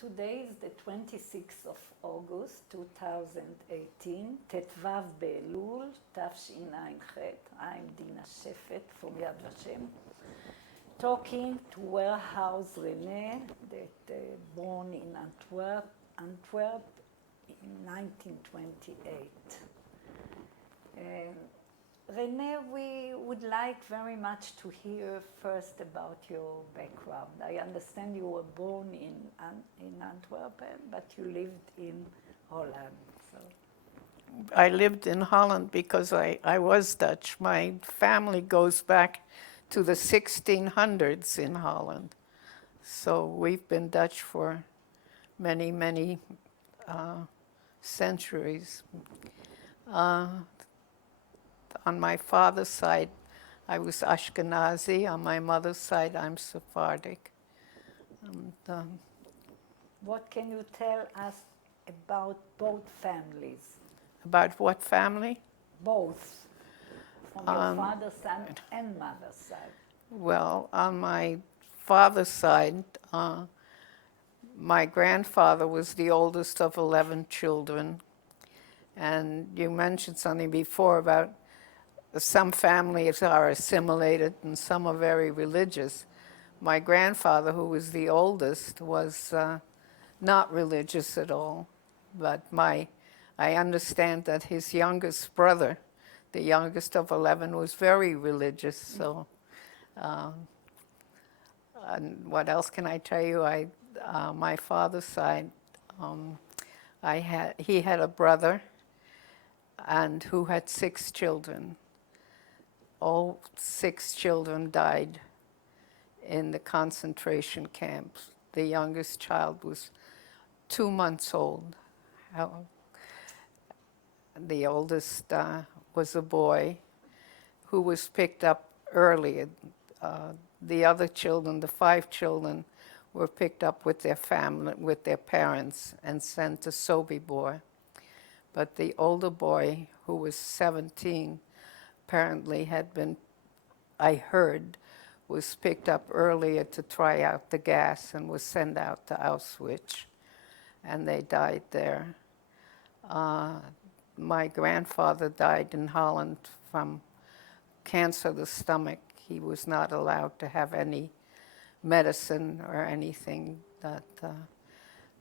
today is the 26th of August 2018, ט"ו באלול, תשע"ח. I'm Dina Shefet from Yad VaShem, talking to Vorhaus Renee, that born in Antwerp in 1928. Renee, we would like very much to hear first about your background. I understand you were born in Antwerp, but you lived in Holland. So. I lived in Holland because I was Dutch. My family goes back to the 1600s in Holland. So we've been Dutch for many, many centuries. On my father's side, I was Ashkenazi. On my mother's side, I'm Sephardic. And, what can you tell us about both families? About what family? Both, from your father's side and mother's side. Well, on my father's side, my grandfather was the oldest of 11 children. And you mentioned something before about some families are assimilated and some are very religious. My grandfather, who was the oldest, was not religious at all. But I understand that his youngest brother, the youngest of 11, was very religious. So, and what else can I tell you? My father's side, he had a brother, and who had 6 children. All 6 children died in the concentration camps. The youngest child was 2 months old. The oldest was a boy who was picked up early. The other children, the 5 children, were picked up with their family, with their parents, and sent to Sobibor. But the older boy, who was 17, apparently had been, I heard, was picked up earlier to try out the gas and was sent out to Auschwitz, and they died there. My grandfather died in Holland from cancer of the stomach. He was not allowed to have any medicine or anything that,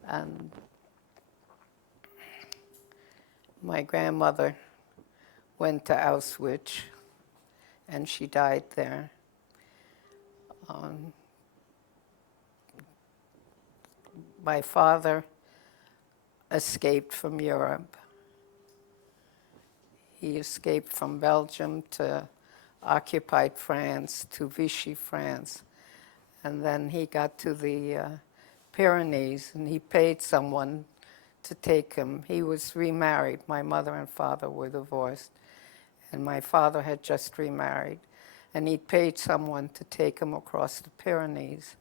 and my grandmother went to Auschwitz, and she died there. My father escaped from Europe. He escaped from Belgium to occupied France, to Vichy France, and then he got to the Pyrenees, and he paid someone to take him. He was remarried. My mother and father were divorced, and my father had just remarried, and he paid someone to take him across the Pyrenees,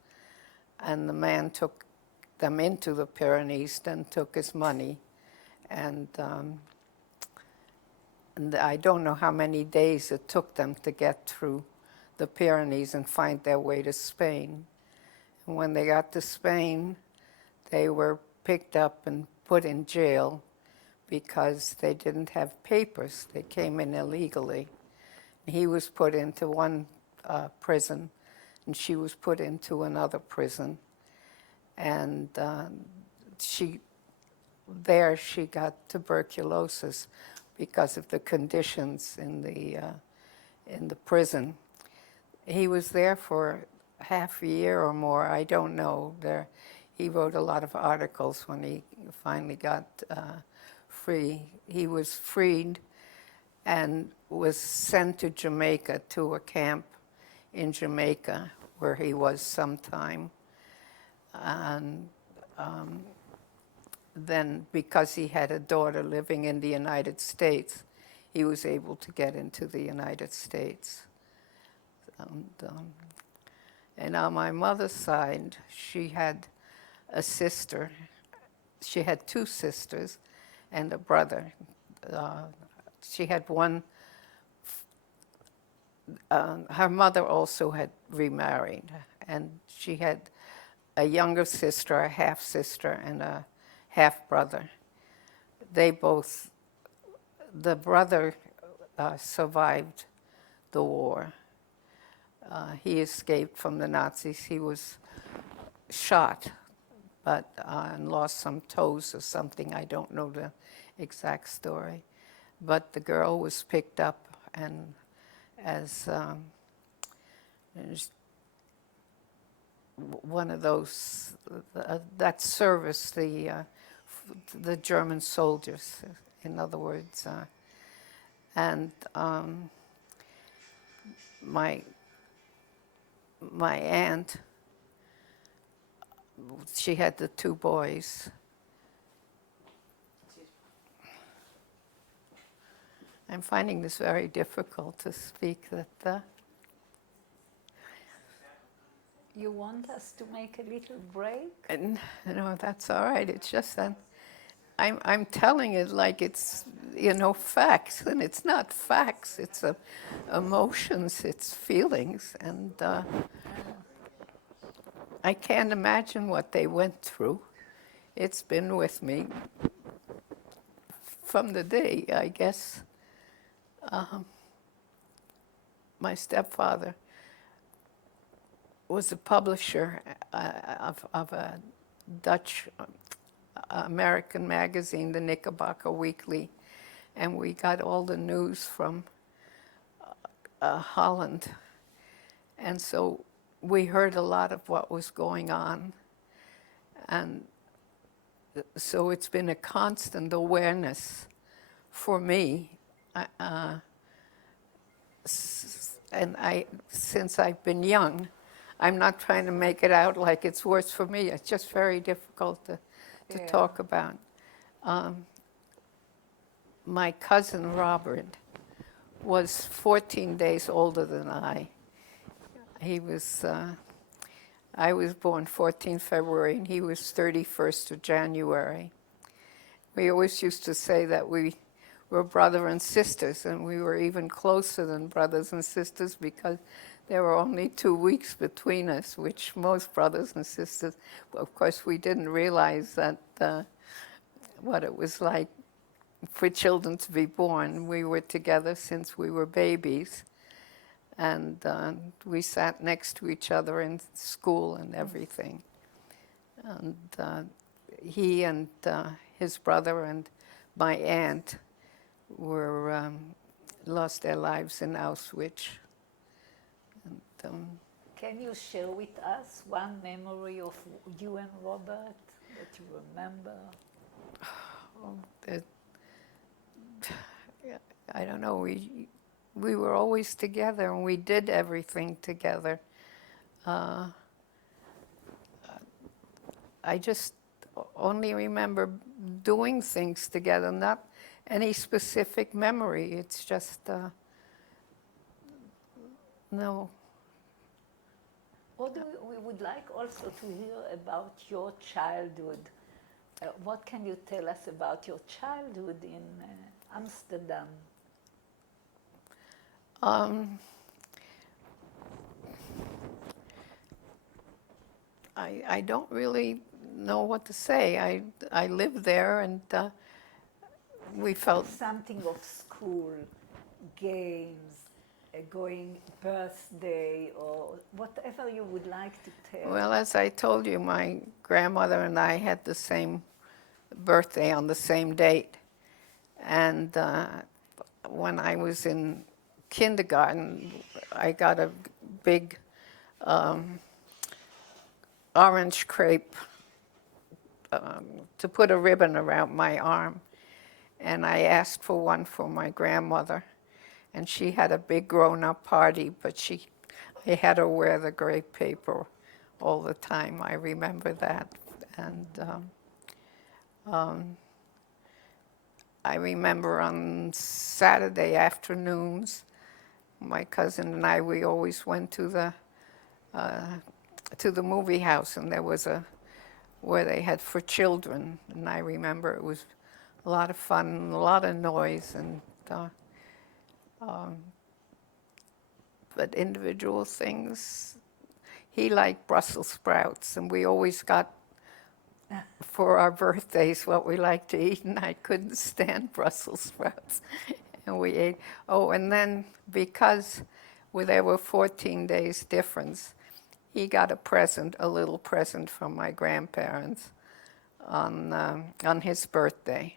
and the man took them into the Pyrenees, then took his money, and I don't know how many days it took them to get through the Pyrenees and find their way to Spain. And when they got to Spain, they were picked up and put in jail because they didn't have papers. They came in illegally. He was put into one prison, and she was put into another prison. And she got tuberculosis because of the conditions in the prison. He was there for half a year or more, I don't know. He wrote a lot of articles when he finally got free. He was freed and was sent to Jamaica, to a camp in Jamaica where he was sometime. And then because he had a daughter living in the United States, he was able to get into the United States. And on my mother's side, she had a sister. She had 2 sisters and a brother. She had one. Her mother also had remarried, and she had a younger sister, a half-sister, and a half-brother. They both, the brother survived the war. He escaped from the Nazis. He was shot, but and lost some toes or something. I don't know the exact story. But the girl was picked up and as one of those that service the German soldiers, in other words, and my aunt, she had the two boys. I'm finding this very difficult to speak. That You want us to make a little break? and no, that's all right. It's just that I'm telling it like it's facts, and it's not facts. It's emotions. It's feelings, and I can't imagine what they went through. It's been with me from the day, I guess. My stepfather was a publisher of a Dutch American magazine, the Knickerbocker Weekly, and we got all the news from Holland. And so we heard a lot of what was going on. And so it's been a constant awareness for me. And since I've been young, I'm not trying to make it out like it's worse for me. It's just very difficult to talk about. My cousin Robert was 14 days older than I. He was, I was born 14 February and he was 31st of January. We always used to say that we were brother and sisters, and we were even closer than brothers and sisters because there were only 2 weeks between us, which most brothers and sisters, of course, we didn't realize that what it was like for children to be born. We were together since we were babies, and we sat next to each other in school and everything. And he and his brother and my aunt were lost their lives in Auschwitz. And, Can you share with us one memory of you and Robert that you remember? I don't know. We were always together, and we did everything together. I just only remember doing things together, not any specific memory. It's just no. What we would like also to hear about your childhood. What can you tell us about your childhood in Amsterdam? I don't really know what to say. I lived there, and we felt Something of school, games, going birthday, or whatever you would like to tell. well, as I told you, my grandmother and I had the same birthday on the same date. And when I was in kindergarten, I got a big orange crepe to put a ribbon around my arm. And I asked for one for my grandmother. And she had a big grown-up party, but I had her wear the gray paper all the time. I remember that. And I remember on Saturday afternoons, my cousin and I, we always went to the movie house, and there was where they had for children. And I remember it was a lot of fun, a lot of noise, and but individual things. he liked Brussels sprouts, and we always got for our birthdays what we liked to eat, and I couldn't stand Brussels sprouts. And we ate, oh, and then because there were 14 days difference, he got a present, a little present from my grandparents on his birthday.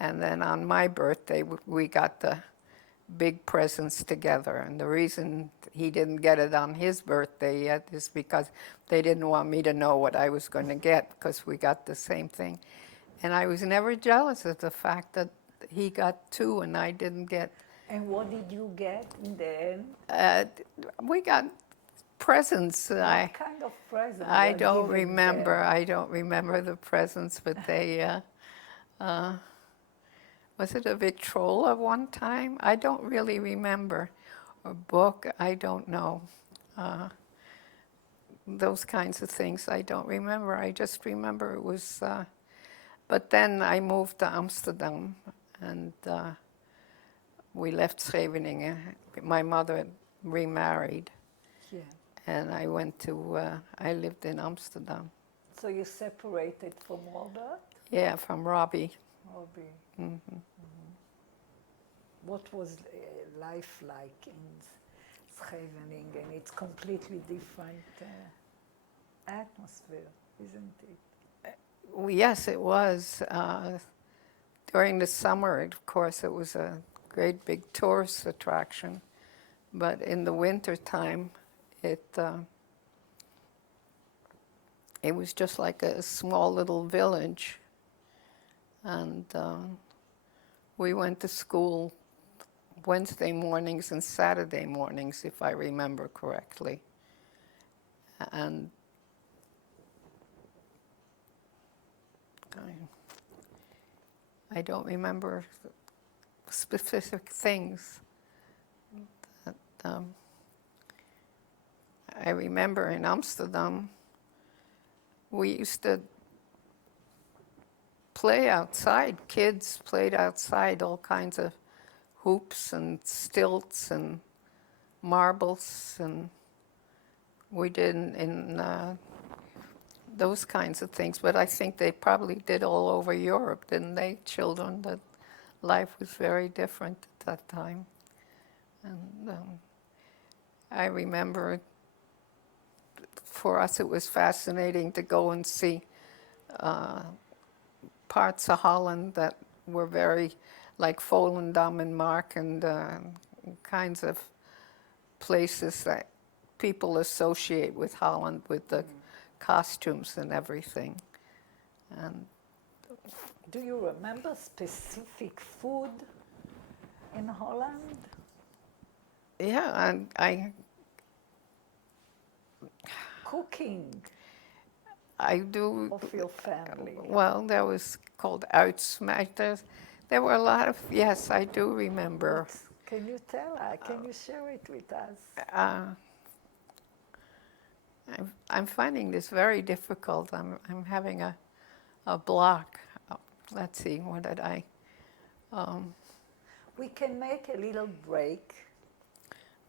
And then on my birthday, we got the big presents together. And the reason he didn't get it on his birthday yet is because they didn't want me to know what I was going to get, because we got the same thing. And I was never jealous of the fact that he got two and I didn't get. And what did you get in the end? We got presents. What kind of present? I were don't given remember. them? I don't remember the presents, but they. Was it a Victrola one time? I don't really remember. A book? I don't know. Those kinds of things I don't remember. I just remember it was. But then I moved to Amsterdam, and we left Scheveningen. My mother remarried, Yeah. and I went to. I lived in Amsterdam. So you separated from Robert? Yeah, from Robbie. Robbie. Mm-hmm. What was life like in Scheveningen? It's completely different atmosphere, isn't it? Well, yes, it was. During the summer, of course, it was a great big tourist attraction. But in the winter time, it was just like a small little village. And we went to school Wednesday mornings and Saturday mornings, if I remember correctly. And I don't remember specific things. That, I remember in Amsterdam, we used to play outside. Kids played outside, all kinds of hoops and stilts and marbles, and we did in those kinds of things. But I think they probably did all over Europe, didn't they, children? That life was very different at that time. And I remember for us it was fascinating to go and see parts of Holland that were very like Volendam and Mark, and kinds of places that people associate with Holland, with the costumes and everything. And do you remember specific food in Holland? yeah, and I Cooking do. of your family. Well, there was called uitsmijters. There were a lot of, yes, I do remember. Can you tell us? Can you share it with us? I'm finding this very difficult. I'm having a block. Oh, let's see, what did I? We can make a little break.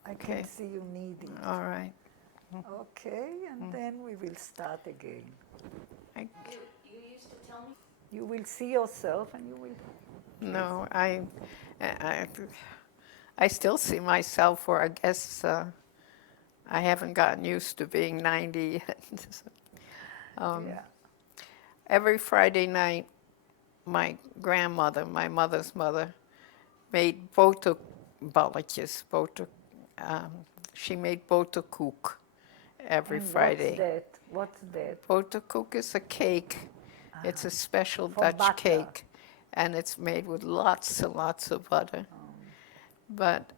I Okay. can see you need it. All right. Okay, and then we will start again. I, You used to tell me. You will see yourself and you will. no, I still see myself, or I guess I haven't gotten used to being 90 yet. Yeah. Every Friday night, my grandmother, my mother's mother, made boterballetjes. She made boterkoek every And Friday. What's that? Boterkoek is a cake. It's a special For Dutch butter. cake, and it's made with lots and lots of butter. But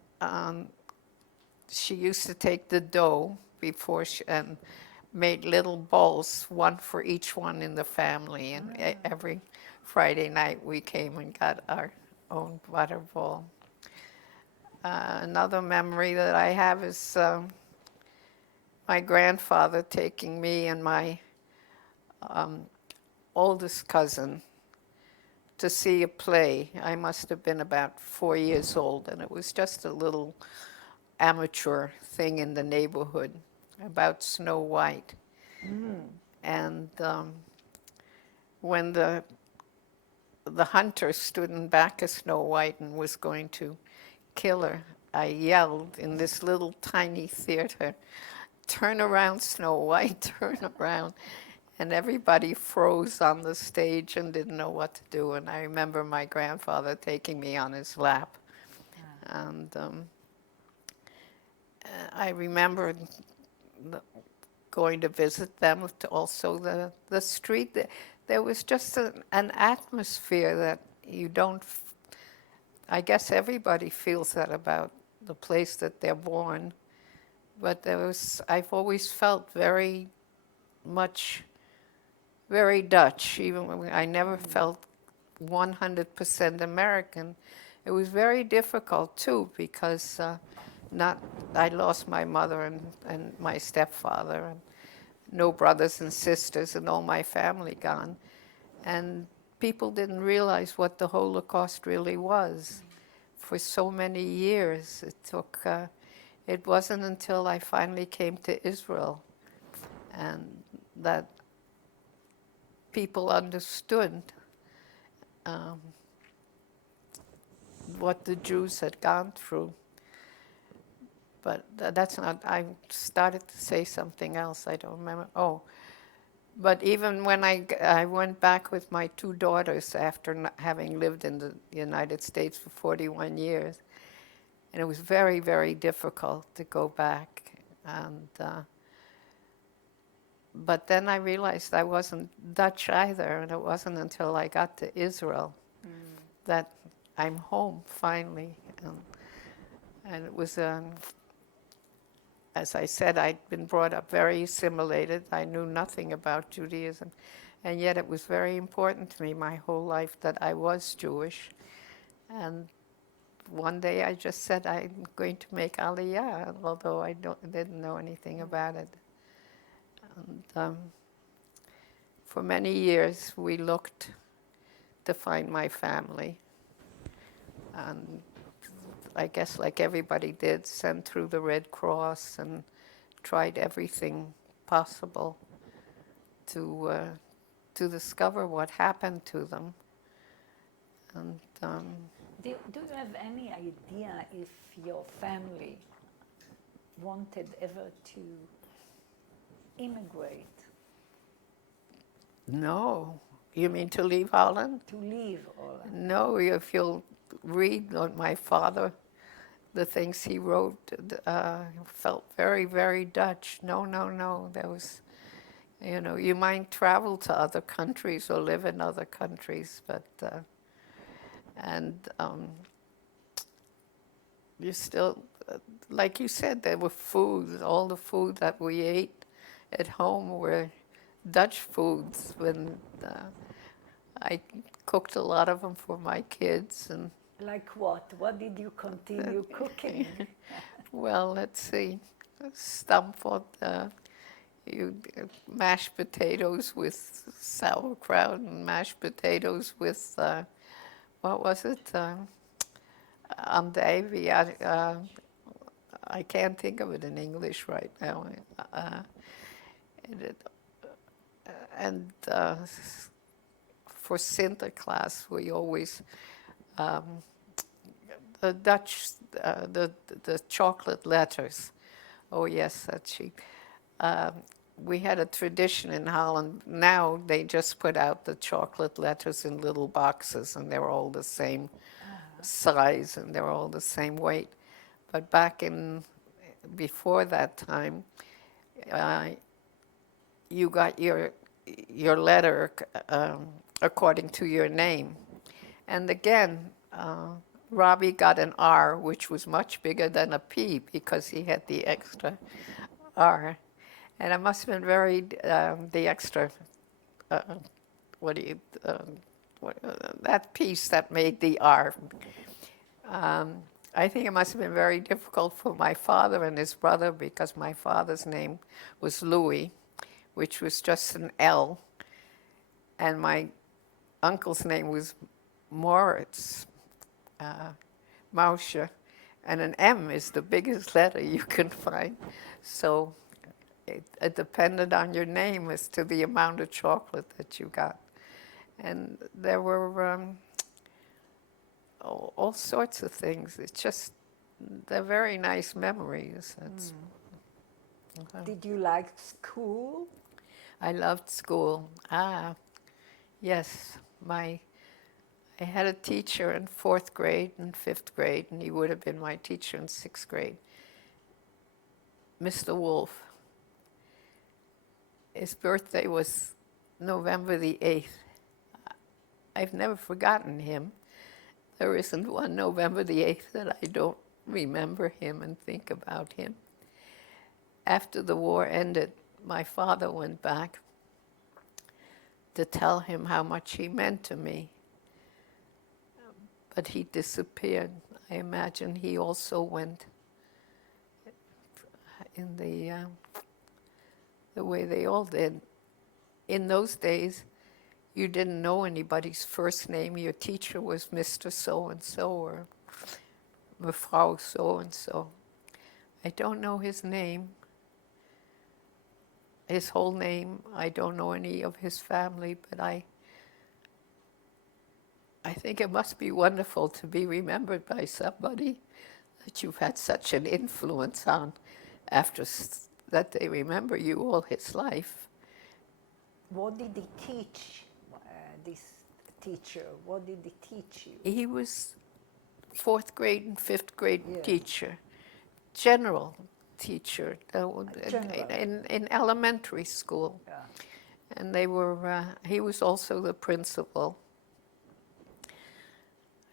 she used to take the dough before and made little balls, one for each one in the family. And every Friday night we came and got our own butter ball. Another memory that I have is my grandfather taking me and my oldest cousin to see a play. I must have been about 4 years old, and it was just a little amateur thing in the neighborhood. about Snow White. And when the hunter stood in back of Snow White and was going to kill her, I yelled in this little tiny theater, "Turn around, Snow White, turn around." And everybody froze on the stage and didn't know what to do. And I remember my grandfather taking me on his lap. And I remember going to visit them, to also the street. There was just an atmosphere that you don't, I guess everybody feels that about the place that they're born. But I've always felt very much, very Dutch, even when I never felt 100% American. It was very difficult too, because I lost my mother and my stepfather, and no brothers and sisters, and all my family gone. And people didn't realize what the Holocaust really was. For so many years, it wasn't until I finally came to Israel and that people understood what the Jews had gone through. But that's not, I started to say something else, I don't remember. Oh, but even when I went back with my two daughters after having lived in the United States for 41 years, and it was very, very difficult to go back. And but then I realized I wasn't Dutch either, and it wasn't until I got to Israel that I'm home finally. And it was, as I said, I'd been brought up very assimilated. I knew nothing about Judaism, and yet it was very important to me my whole life that I was Jewish. And one day I just said, I'm going to make Aliyah, although I didn't know anything about it. And for many years we looked to find my family. And I guess like everybody did, sent through the Red Cross and tried everything possible to discover what happened to them. And do you have any idea if your family wanted ever to immigrate? no, you mean to leave Holland? To leave Holland? No, if you'll read on my father, the things he wrote felt very, very Dutch. No, no, no. There was, you might travel to other countries or live in other countries, but you still, like you said, there were foods. All the food that we ate at home were Dutch foods. When I cooked a lot of them for my kids, and Like what? What did you continue cooking? well, let's see, stamppot, mashed potatoes with sauerkraut, and mashed potatoes with what was it? Andijvie. I can't think of it in English right now. And for Sinterklaas, we always the Dutch, the chocolate letters. Oh yes, that's cheap. We had a tradition in Holland. Now they just put out the chocolate letters in little boxes, and they're all the same size, and they're all the same weight. But before that time, you got your letter according to your name. And again, Robbie got an R, which was much bigger than a P because he had the extra R. And it must have been the extra, that piece that made the R. I think it must have been very difficult for my father and his brother, because my father's name was Louis, which was just an L, and my uncle's name was Moritz, Mausche, and an M is the biggest letter you can find. So it depended on your name as to the amount of chocolate that you got. And there were all sorts of things. It's just, they're very nice memories. Did you like school? I loved school. Yes. I had a teacher in 4th grade and 5th grade, and he would have been my teacher in 6th grade. Mr. Wolf. His birthday was November the 8th. I've never forgotten him. There isn't one November the 8th that I don't remember him and think about him. After the war ended, my father went back to tell him how much he meant to me. But he disappeared. I imagine he also went in the way they all did. In those days, you didn't know anybody's first name. Your teacher was Mr. So-and-so or Vorhaus so-and-so. I don't know his name, his whole name. I don't know any of his family, but I think it must be wonderful to be remembered by somebody that you've had such an influence on after that they remember you all his life. What did he teach, this teacher? What did he teach you? He was 4th grade and 5th grade Yeah. teacher, general teacher General. in elementary school. Yeah. And he was also the principal.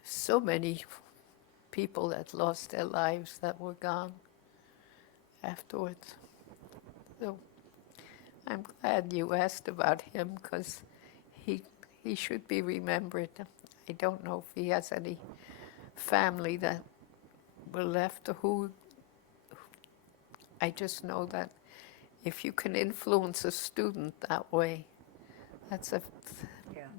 So many people that lost their lives that were gone afterwards. So I'm glad you asked about him, because he should be remembered. I don't know if he has any family that were left or who. I just know that if you can influence a student that way, Yeah.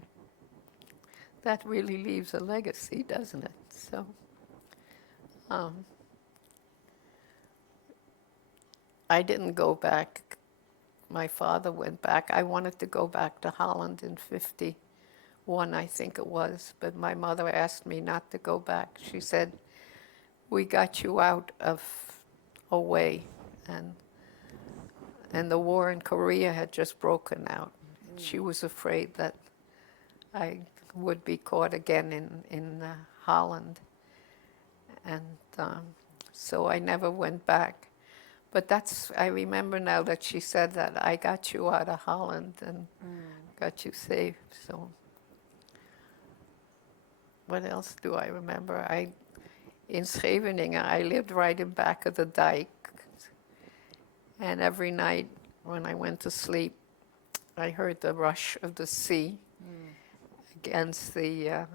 that really leaves a legacy, doesn't it? So, I didn't go back. My father went back. I wanted to go back to Holland in 51, I think it was, but my mother asked me not to go back. She said, "We got you out of away," and the war in Korea had just broken out. She was afraid that I would be caught again in Holland, and so I never went back. But I remember now that she said that I got you out of Holland and got you safe. So what else do I remember? In Scheveningen, I lived right in back of the dike, and every night when I went to sleep, I heard the rush of the sea against the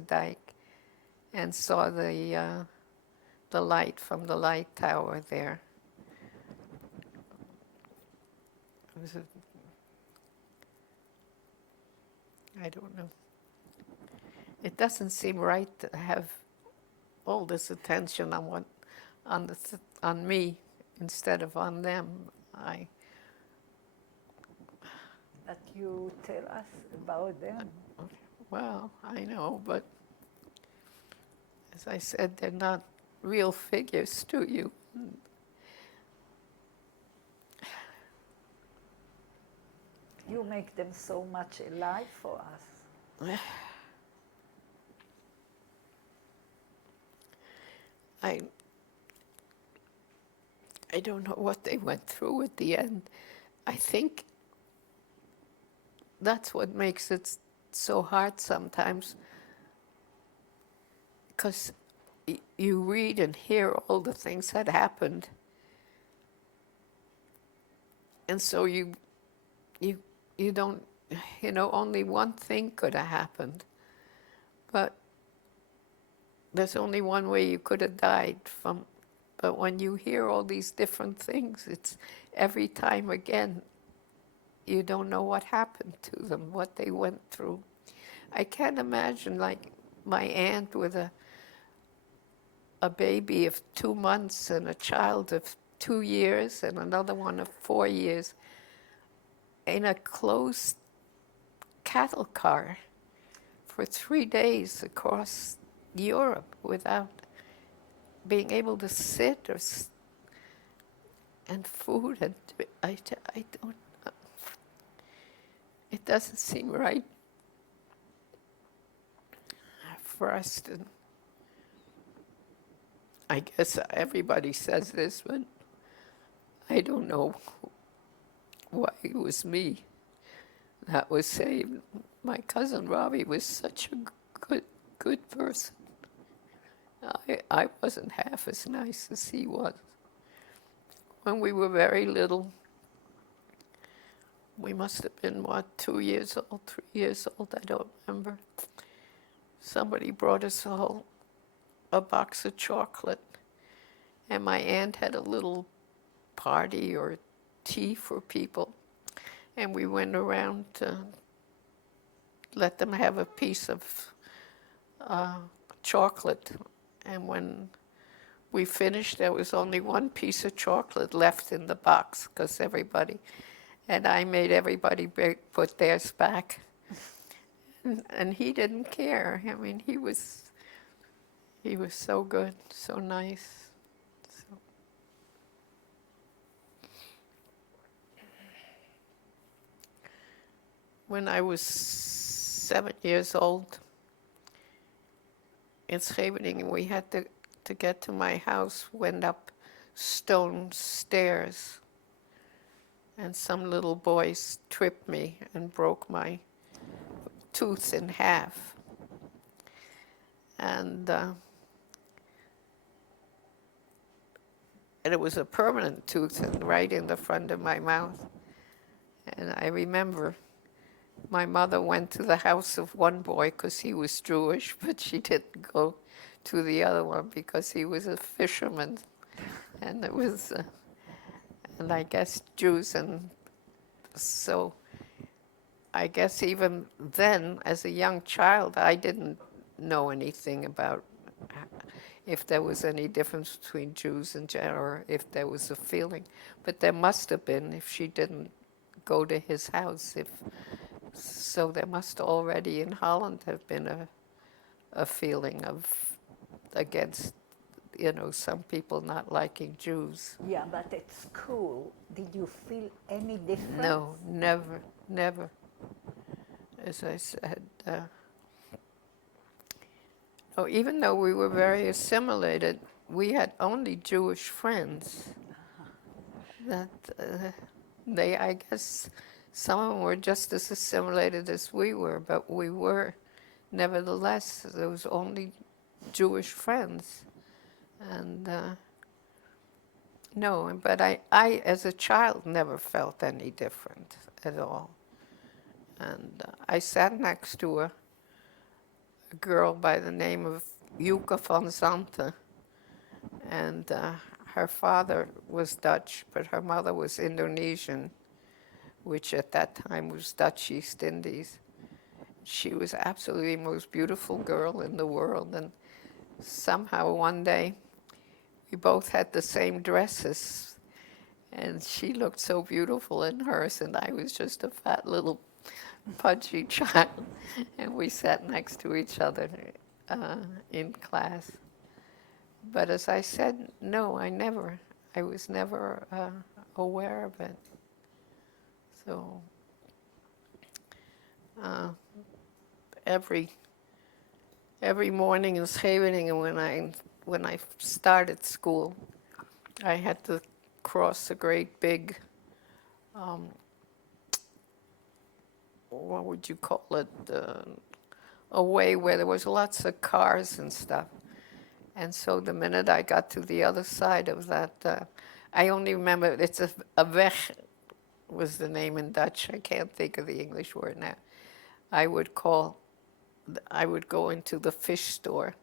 dike, and saw the light from the light tower there. I don't know. It doesn't seem right to have all this attention on me instead of on them. That you tell us about them. Well, I know, but as I said, they're not real figures to you. You make them so much alive for us. I don't know what they went through at the end. I think that's what makes it so hard sometimes, because you read and hear all the things that happened, and so you don't, only one thing could have happened, but there's only one way you could have died from. But when you hear all these different things, it's every time again, you don't know what happened to them, what they went through. I can't imagine, like, my aunt with a baby of 2 months and a child of 2 years and another one of 4 years in a closed cattle car for 3 days across Europe without being able to sit and food. And I don't, it doesn't seem right for us to, I guess everybody says this, but I don't know why it was me that was saved. My cousin Robbie was such a good person. I wasn't half as nice as he was. When we were very little, we must have been, 2 years old, 3 years old, I don't remember. Somebody brought us all a box of chocolate, and my aunt had a little party or tea for people, and we went around to let them have a piece of chocolate. And when we finished, there was only one piece of chocolate left in the box, because and I made everybody put theirs back. And he didn't care. I mean, he was so good, so nice. So. When I was 7 years old, in Scheveningen, we had to get to my house, went up stone stairs, and some little boys tripped me and broke my tooth in half. And it was a permanent tooth right in the front of my mouth. And I remember my mother went to the house of one boy because he was Jewish, but she didn't go to the other one because he was a fisherman. And it was, and I guess Jews, and so I guess even then, as a young child, I didn't know anything about if there was any difference between Jews and Gentiles, or if there was a feeling. But there must have been if she didn't go to his house. So there must already in Holland have been a feeling of against, some people not liking Jews. Yeah, but at school, did you feel any difference? No, never. As I said, no, even though we were very assimilated, we had only Jewish friends. That I guess some of them were just as assimilated as we were, but we were, nevertheless, there was only Jewish friends. And no, but I, as a child, never felt any different at all. And I sat next to a girl by the name of Yuka van Zanten, and her father was Dutch, but her mother was Indonesian, which at that time was Dutch East Indies. She was absolutely the most beautiful girl in the world, and somehow one day we both had the same dresses, and she looked so beautiful in hers, and I was just a fat little pudgy child, and we sat next to each other in class. But as I said, no, I was never aware of it. So every morning in Scheveningen, when I started school, I had to cross a great big, what would you call it, a way where there was lots of cars and stuff. And so the minute I got to the other side of that, I only remember, it's a weg was the name in Dutch. I can't think of the English word now. I would go into the fish store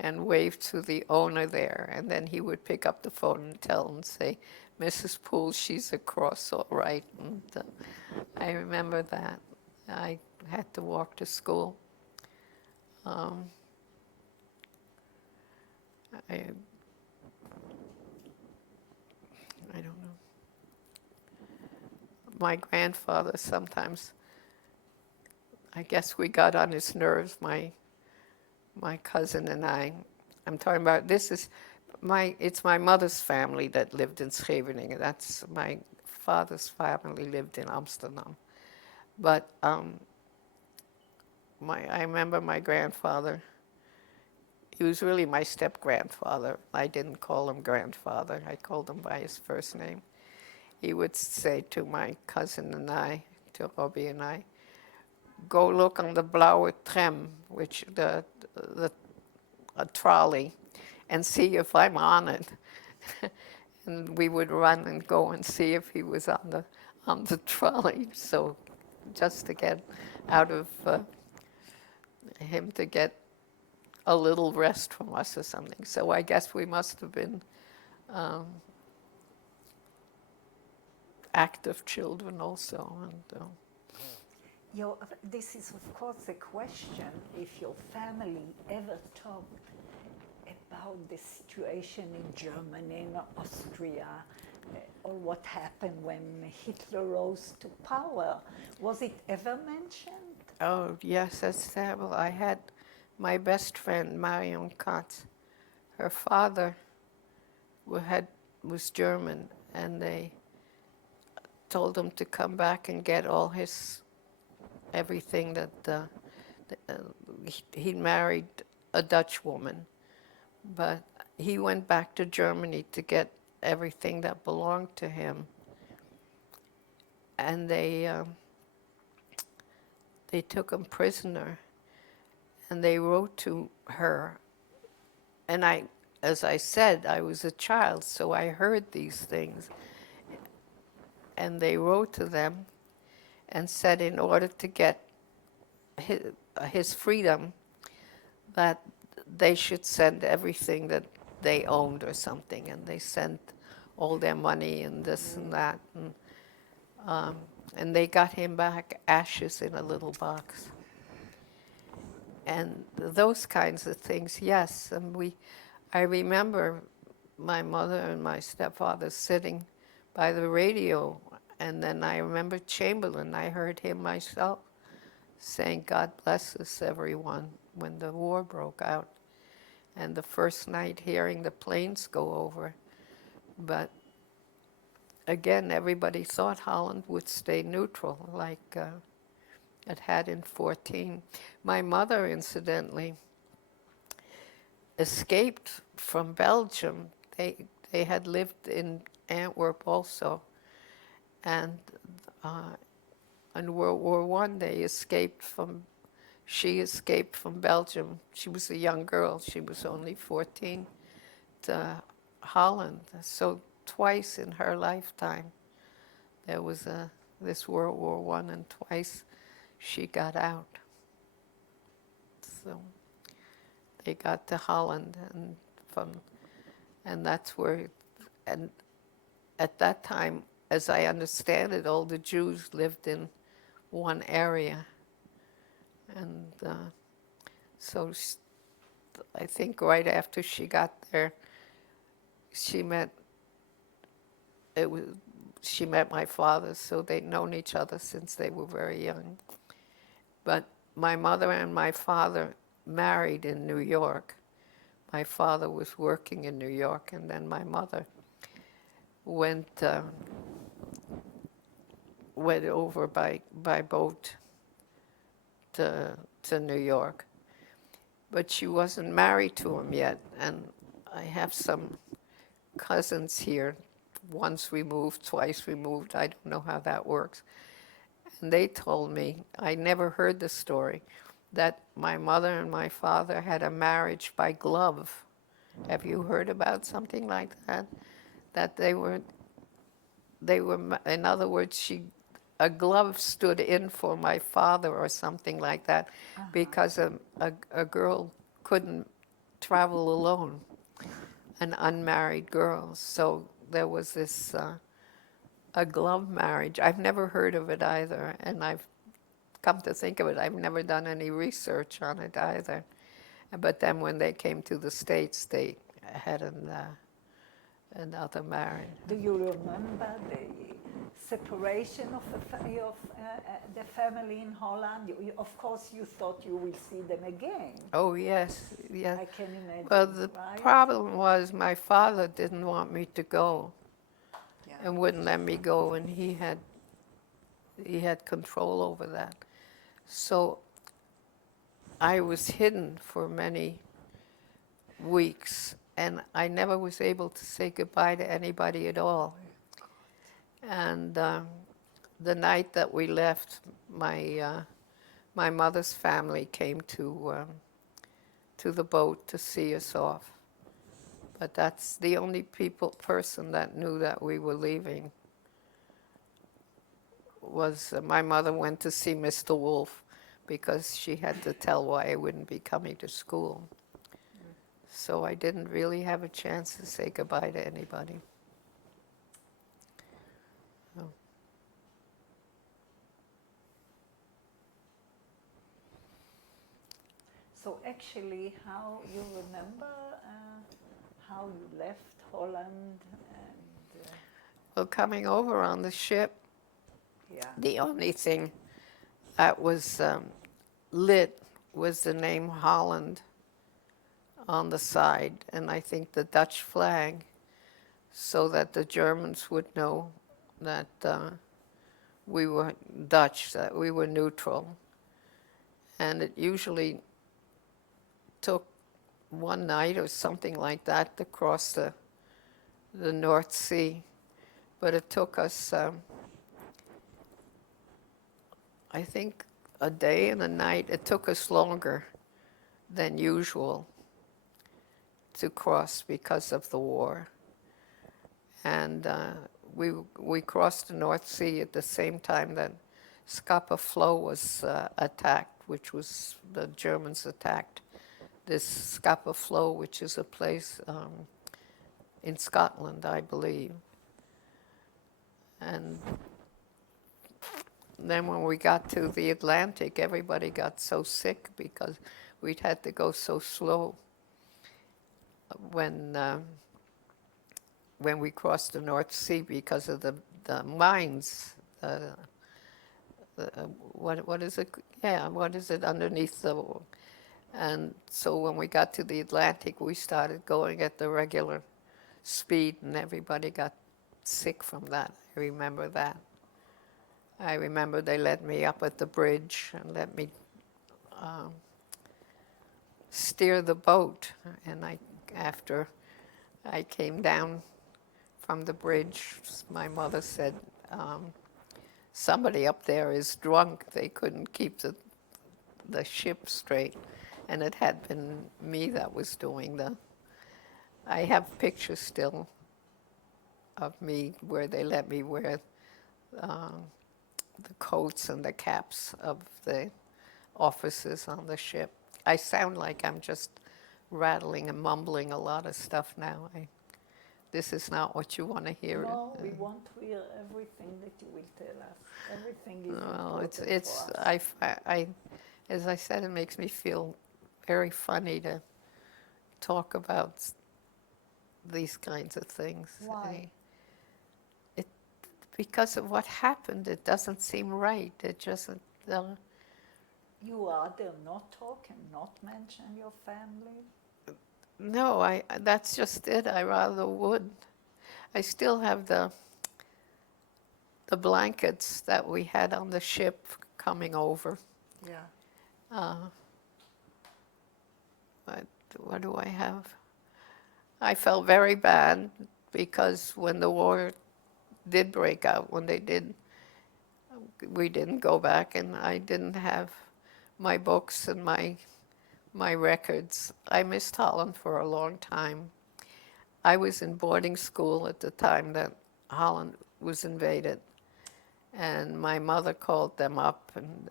and wave to the owner there, and then he would pick up the phone and tell and say, Mrs. Poole, she's across all right. And I remember that. I had to walk to school. my grandfather sometimes, I guess we got on his nerves, my cousin and I. I'm talking about, it's my mother's family that lived in Scheveningen. That's my father's family lived in Amsterdam. But I remember my grandfather, he was really my step-grandfather. I didn't call him grandfather, I called him by his first name. He would say to my cousin and I, to Robbie and I, go look on the blauwe tram, which a trolley, and see if I'm on it. And we would run and go and see if he was on the trolley. So just to get out of him to get a little rest from us or something. So I guess we must have been active children also. And, this is of course a question, if your family ever talked about the situation in Germany and Austria, or what happened when Hitler rose to power. Was it ever mentioned? oh, yes, that's terrible. I had my best friend, Marion Katz. Her father was German, and they told him to come back and get all everything that he married a Dutch woman, but he went back to Germany to get everything that belonged to him, and they took him prisoner, and they wrote to her, and as I said, I was a child, so I heard these things, and they wrote to them and said in order to get his freedom, that they should send everything that they owned or something, and they sent all their money and this and that, and they got him back ashes in a little box. And those kinds of things, yes. And I remember my mother and my stepfather sitting by the radio, and then I remember Chamberlain, I heard him myself saying, God bless us, everyone, when the war broke out. And the first night hearing the planes go over. But again, everybody thought Holland would stay neutral, like it had in 14. My mother, incidentally, escaped from Belgium. They had lived in Antwerp also, and in World War I, she escaped from Belgium. She was a young girl. She was only 14, to Holland. So twice in her lifetime, there was this World War I, and twice she got out. So they got to Holland, and that's where, and at that time, as I understand it, all the Jews lived in one area. And so I think right after she got there, she met my father, so they'd known each other since they were very young. But my mother and my father married in New York. My father was working in New York, and then my mother went over by boat to New York. But she wasn't married to him yet, and I have some cousins here, once removed, twice removed, I don't know how that works. And they told me, I never heard the story, that my mother and my father had a marriage by glove. Have you heard about something like that? That they were, in other words, a glove stood in for my father or something like that, because a girl couldn't travel alone, an unmarried girl. So there was this a glove marriage. I've never heard of it either, and I've come to think of it, I've never done any research on it either. But then when they came to the States, they had another marriage. Do you remember the separation of the family in Holland? Of course, you thought you will see them again. Oh, yes, yes. I can imagine. Well, the right? problem was my father didn't want me to go Yeah. and wouldn't let me go, and he had control over that. So I was hidden for many weeks, and I never was able to say goodbye to anybody at all. And the night that we left, my mother's family came to the boat to see us off. But that's the only person that knew that we were leaving. Was my mother went to see Mr. Wolf because she had to tell why I wouldn't be coming to school. So I didn't really have a chance to say goodbye to anybody. So. So actually, how you remember how you left Holland and Well, coming over on the ship, yeah. the only thing that was lit was the name Holland on the side, and I think the Dutch flag, so that the Germans would know that we were Dutch, that we were neutral. And it usually took one night or something like that to cross the North Sea, but it took us, I think, a day and a night. It took us longer than usual to cross because of the war. And we crossed the North Sea at the same time that Scapa Flow was attacked, which was the Germans attacked this Scapa Flow, which is a place in Scotland, I believe. And then when we got to the Atlantic, everybody got so sick because we'd had to go so slow when we crossed the North Sea because of the mines. What is it? Yeah, what is it underneath the? And so when we got to the Atlantic, we started going at the regular speed, and everybody got sick from that. I remember that. I remember they let me up at the bridge and let me steer the boat. And after I came down from the bridge, my mother said, somebody up there is drunk. They couldn't keep the ship straight. And it had been me that was doing I have pictures still of me where they let me wear the coats and the caps of the officers on the ship. I sound like I'm just rattling and mumbling a lot of stuff now. This is not what you want to hear. No, we want to hear everything that you will tell us. Everything is Well, important for us. As I said, it makes me feel very funny to talk about these kinds of things. Why? Because of what happened, it doesn't seem right. It just You rather not talk and not mention your family? no, that's just it. I rather would. I still have the blankets that we had on the ship coming over. Yeah. What do I have? I felt very bad because when the war did break out, we didn't go back, and I didn't have my books and my records. I missed Holland for a long time. I was in boarding school at the time that Holland was invaded, and my mother called them up and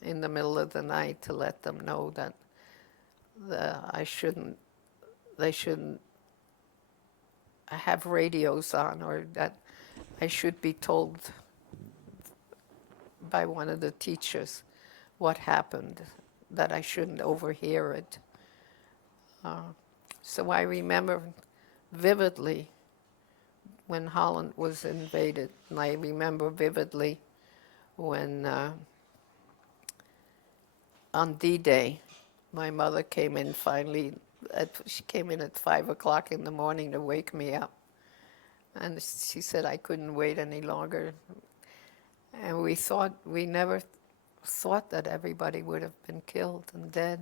in the middle of the night to let them know that they shouldn't have radios on, or that I should be told by one of the teachers what happened, that I shouldn't overhear it. So I remember vividly when Holland was invaded. And I remember vividly when on D-Day, my mother came in finally. She came in at 5 o'clock in the morning to wake me up. And she said I couldn't wait any longer. And we never thought that everybody would have been killed and dead.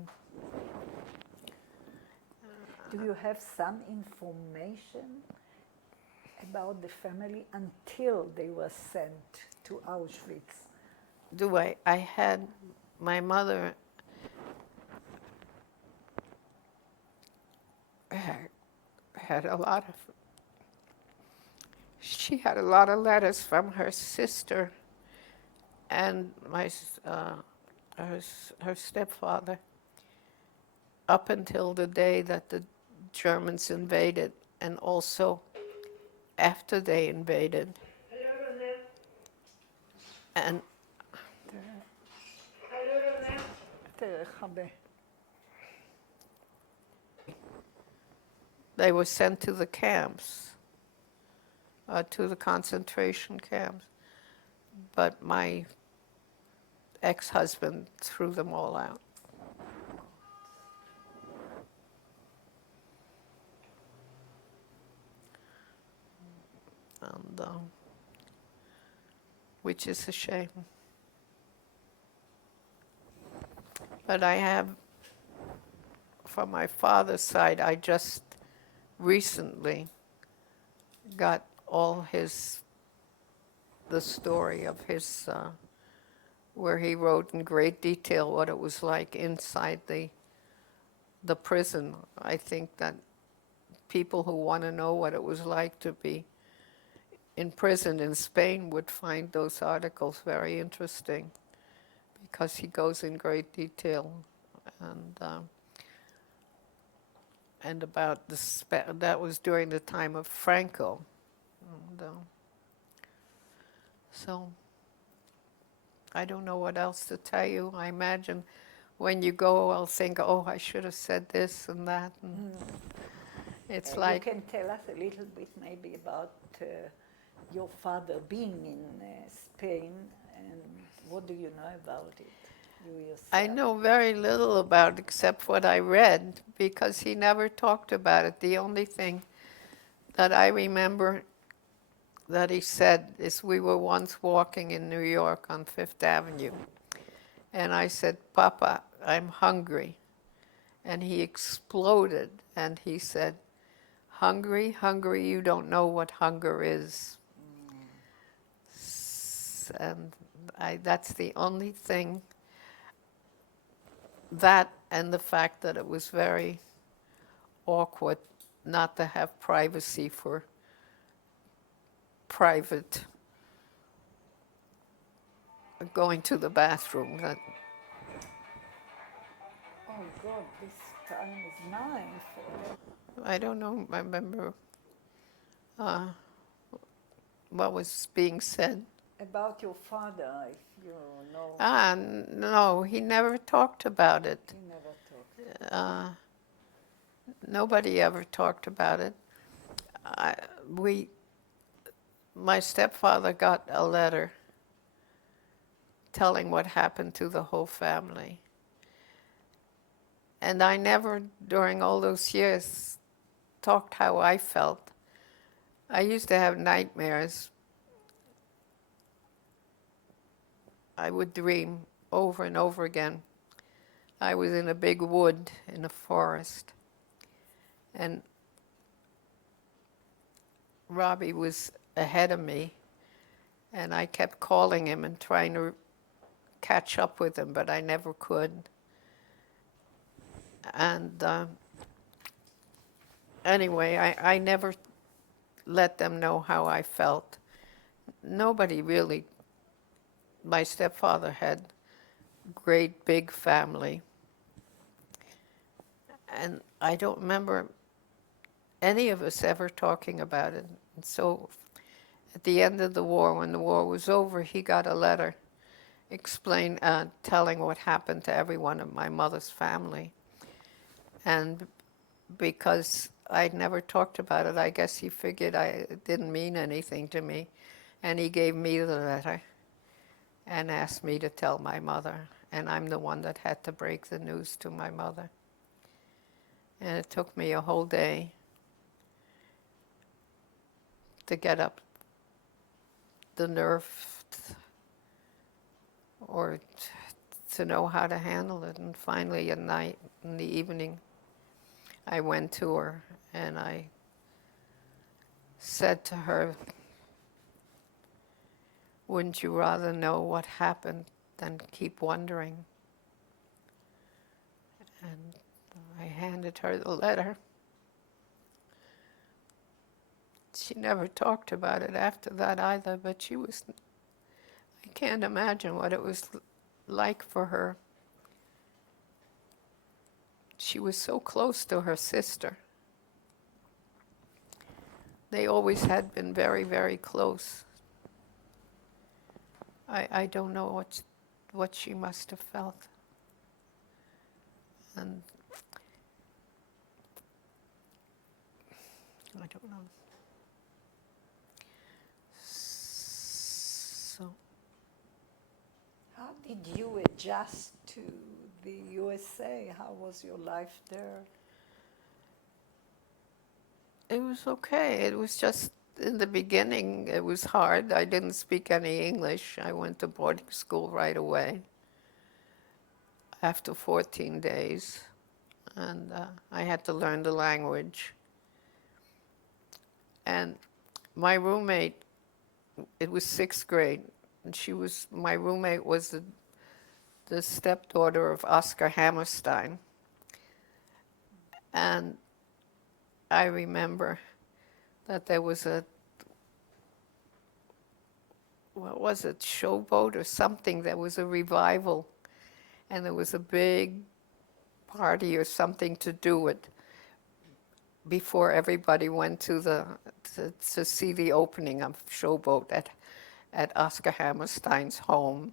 Do you have some information about the family until they were sent to Auschwitz? I had my mother had a lot of, she had a lot of letters from her sister and her stepfather up until the day that the Germans invaded, and also after they invaded. And they were sent to the camps, to the concentration camps. But my ex-husband threw them all out. And, which is a shame. But I have, from my father's side, I just recently got all the story of his, where he wrote in great detail what it was like inside the prison. I think that people who want to know what it was like to be in prison in Spain would find those articles very interesting, because he goes in great detail and about that was during the time of Franco. And, so I don't know what else to tell you. I imagine when you go, I'll think, oh, I should have said this and that. And it's like... You can tell us a little bit maybe about your father being in Spain, and what do you know about it, you yourself? I know very little about it except what I read, because he never talked about it. The only thing that I remember that he said is, we were once walking in New York on Fifth Avenue, and I said, Papa, I'm hungry. And he exploded, and he said, hungry, hungry, you don't know what hunger is. And that's the only thing, that and the fact that it was very awkward not to have privacy for private going to the bathroom. Oh God, this time is 9 for... I don't know, I remember what was being said. About your father, if you know. No, he never talked about it. He never talked. Nobody ever talked about it. My stepfather got a letter telling what happened to the whole family. And I never, during all those years, talked how I felt. I used to have nightmares. I would dream over and over again. I was in a big wood in a forest, and Robbie was ahead of me, and I kept calling him and trying to catch up with him, but I never could. And anyway, I never let them know how I felt. Nobody really. My stepfather had a great big family, and I don't remember any of us ever talking about it. And so at the end of the war, when the war was over, he got a letter telling what happened to everyone in my mother's family. And because I never talked about it. I guess he figured it didn't mean anything to me. And he gave me the letter and asked me to tell my mother. And I'm the one that had to break the news to my mother. And it took me a whole day to get up the nerve or to know how to handle it. And finally at night, in the evening, I went to her and I said to her, wouldn't you rather know what happened than keep wondering? And I handed her the letter. She never talked about it after that either, but I can't imagine what it was like for her. She was so close to her sister. They always had been very, very close. I don't know what she must have felt. And I don't know. So How did you adjust to the USA? How was your life there? it was okay. It was just in the beginning, it was hard. I didn't speak any English. I went to boarding school right away after 14 days. And I had to learn the language. And my roommate, it was 6th grade, and my roommate was the stepdaughter of Oscar Hammerstein. And I remember that there was what was it, Showboat or something, there was a revival, and there was a big party or something to do it before everybody went to see the opening of Showboat at Oscar Hammerstein's home.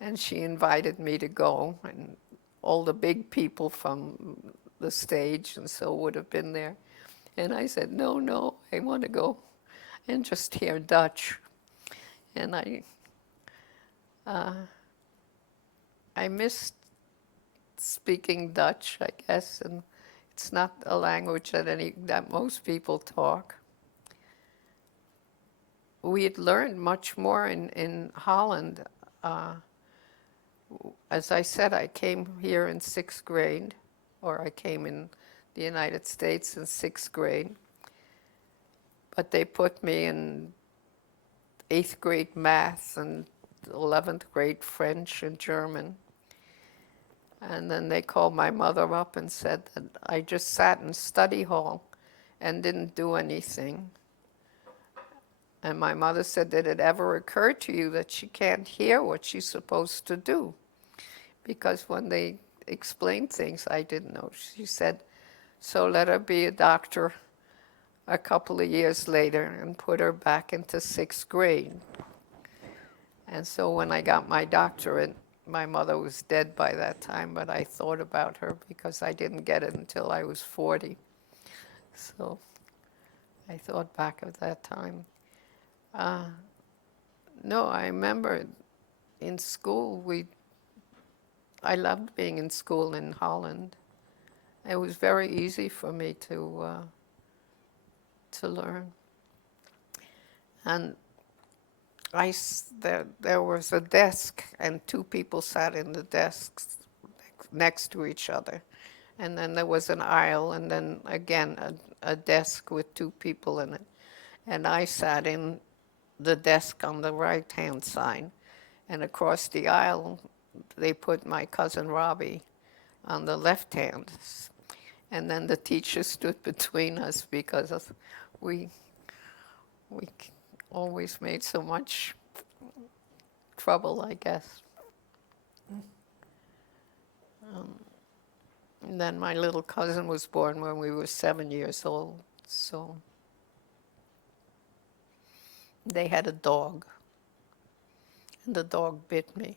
And she invited me to go, and all the big people from the stage and so would have been there. And I said, no, I want to go and just hear Dutch. And I missed speaking Dutch, I guess, and it's not a language that most people talk. We had learned much more in Holland. As I said, I came here in 6th grade, or I came in the United States in 6th grade, but they put me in 8th grade math and 11th grade French and German. And then they called my mother up and said that I just sat in study hall and didn't do anything. And my mother said, did it ever occur to you that she can't hear what she's supposed to do? Because when they explained things, I didn't know. She said, so let her be a doctor a couple of years later and put her back into 6th grade. And so when I got my doctorate, my mother was dead by that time, but I thought about her because I didn't get it until I was 40. So I thought back of that time. No, I remember in school, I loved being in school in Holland. It was very easy for me to learn. And there was a desk, and 2 people sat in the desks next to each other. And then there was an aisle, and then again a desk with 2 people in it. And I sat in the desk on the right-hand side. And across the aisle, they put my cousin Robbie on the left hand. And then the teacher stood between us because we always made so much trouble, I guess. And then my little cousin was born when we were 7 years old, so they had a dog, and the dog bit me.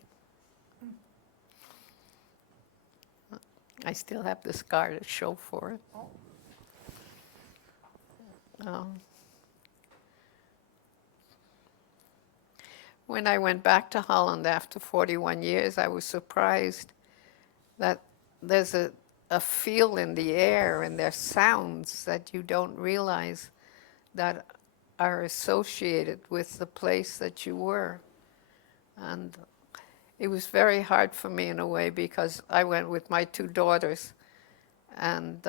I still have the scar to show for it. When I went back to Holland after 41 years, I was surprised that there's a feel in the air and there's sounds that you don't realize that are associated with the place that you were. And it was very hard for me in a way because I went with my two daughters and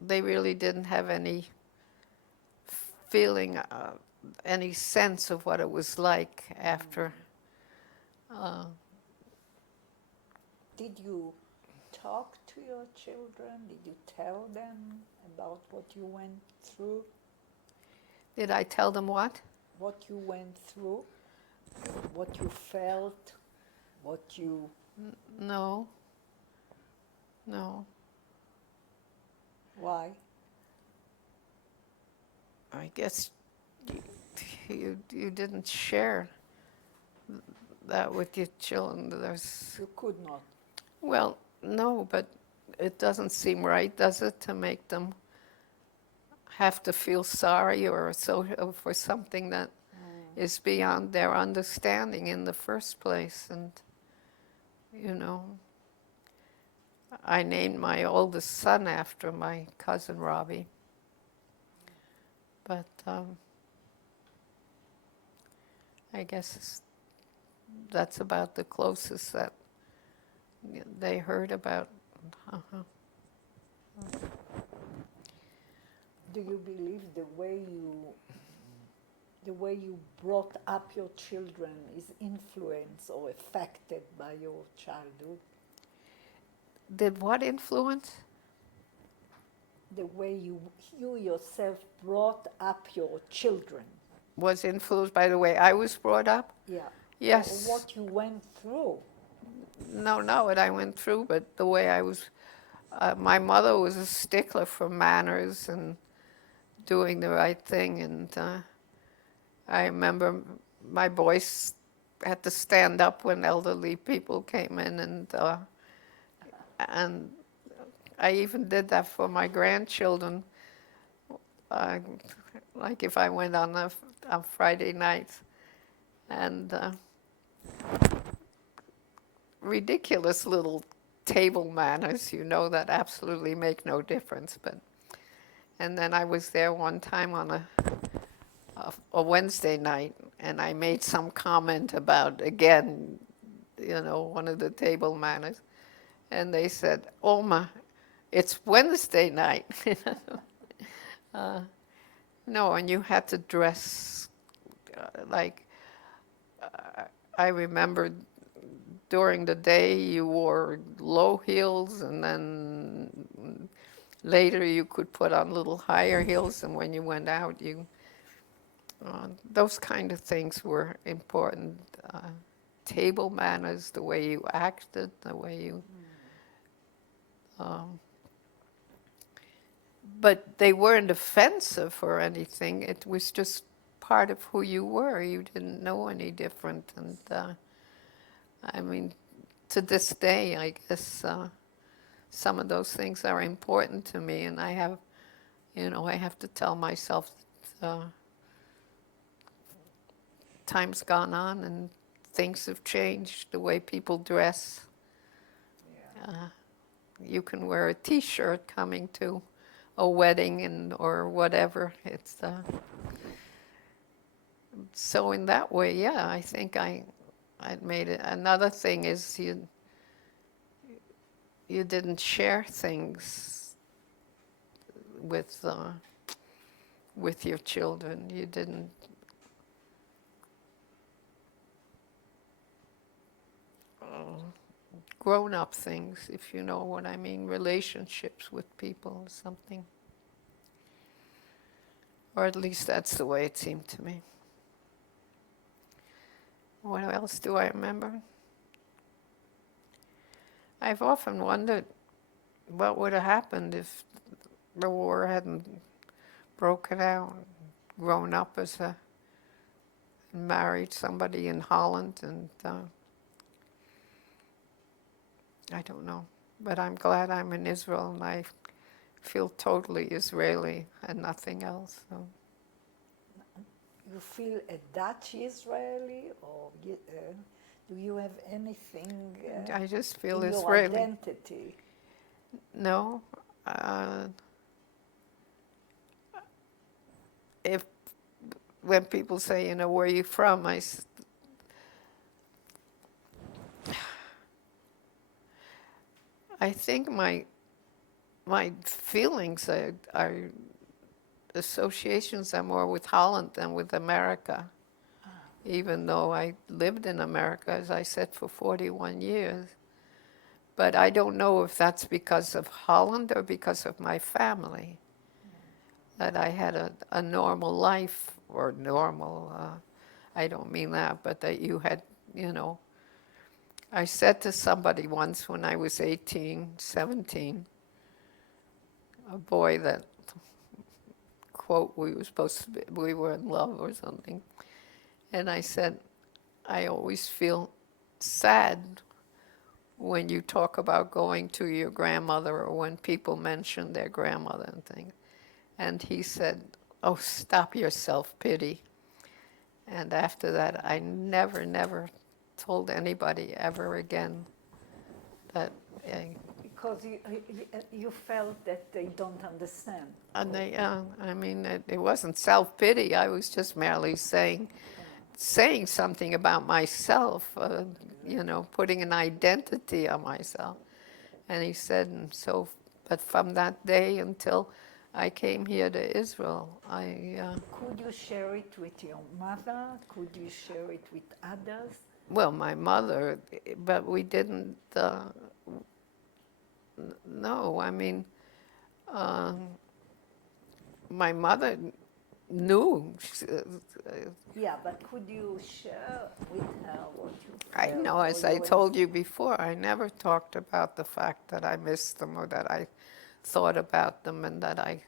they really didn't have any feeling, any sense of what it was like after. Did you talk to your children? Did you tell them about what you went through? Did I tell them what? What you went through? What you felt? What you... No. No. Why? I guess you didn't share that with your children. You could not. Well, no, but it doesn't seem right, does it, to make them have to feel sorry or for something that is beyond their understanding in the first place. And, you know, I named my oldest son after my cousin Robbie. But I guess that's about the closest that they heard about. Do you believe the way you brought up your children is influenced or affected by your childhood? Did what influence? The way you yourself brought up your children. Was influenced by the way I was brought up? Yeah. Yes. Or what you went through. No, what I went through, but the way I was, my mother was a stickler for manners and doing the right thing. And I remember my boys had to stand up when elderly people came in, and I even did that for my grandchildren. Like if I went on Friday nights, and ridiculous little table manners, you know, that absolutely make no difference. And then I was there one time on a Wednesday night, and I made some comment about, again, you know, one of the table manners, and they said, "Oma, it's Wednesday night." No, and you had to dress like, I remember during the day you wore low heels, and then later you could put on little higher heels, and when you went out, those kind of things were important. Table manners, the way you acted, the way you... but they weren't offensive or anything. It was just part of who you were. You didn't know any different. And I mean, to this day, I guess some of those things are important to me, and I have, you know, I have to tell myself that time's gone on and things have changed, the way people dress. Yeah. You can wear a T-shirt coming to a wedding or whatever. It's so in that way, yeah, I think I made it. Another thing is you didn't share things with your children. You didn't. Grown-up things, if you know what I mean, relationships with people or something. Or at least that's the way it seemed to me. What else do I remember? I've often wondered what would have happened if the war hadn't broken out, grown up as married somebody in Holland, and I don't know. But I'm glad I'm in Israel, and I feel totally Israeli and nothing else. So. You feel a Dutch Israeli, or do you have anything I just feel in your Israeli. identity? No. If when people say, you know, where are you from, I think my feelings are associations are more with Holland than with America. Even though I lived in America, as I said, for 41 years. But I don't know if that's because of Holland or because of my family. That I had a normal life, or normal, I don't mean that, but that you had, you know. I said to somebody once when I was 18, 17, a boy that, quote, we were in love or something. And I said, I always feel sad when you talk about going to your grandmother or when people mention their grandmother and things. And he said, oh, stop your self-pity. And after that, I never told anybody ever again that. Because you felt that they don't understand. And I mean, it wasn't self-pity. I was just merely saying something about myself, you know, putting an identity on myself. And he said, and so, but from that day until I came here to Israel, Could you share it with your mother? Could you share it with others? well, my mother, but we didn't, no, I mean, my mother knew. Yeah, but could you share with her what you I felt? know, as I told you before, I never talked about the fact that I missed them or that I thought about them and that I,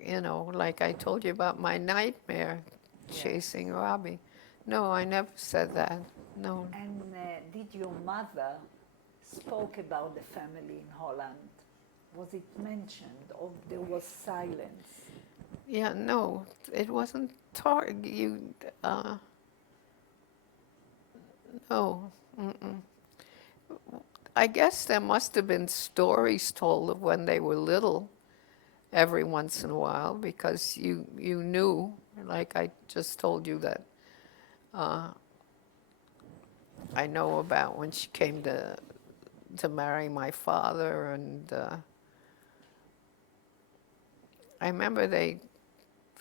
you know, like I told you about my nightmare chasing Robbie. No, I never said that, no. And did your mother spoke about the family in Holland? Was it mentioned, or there was silence? Yeah, no, it wasn't no. Mm-mm. I guess there must have been stories told of when they were little every once in a while because you knew, like I just told you that I know about when she came to marry my father, and I remember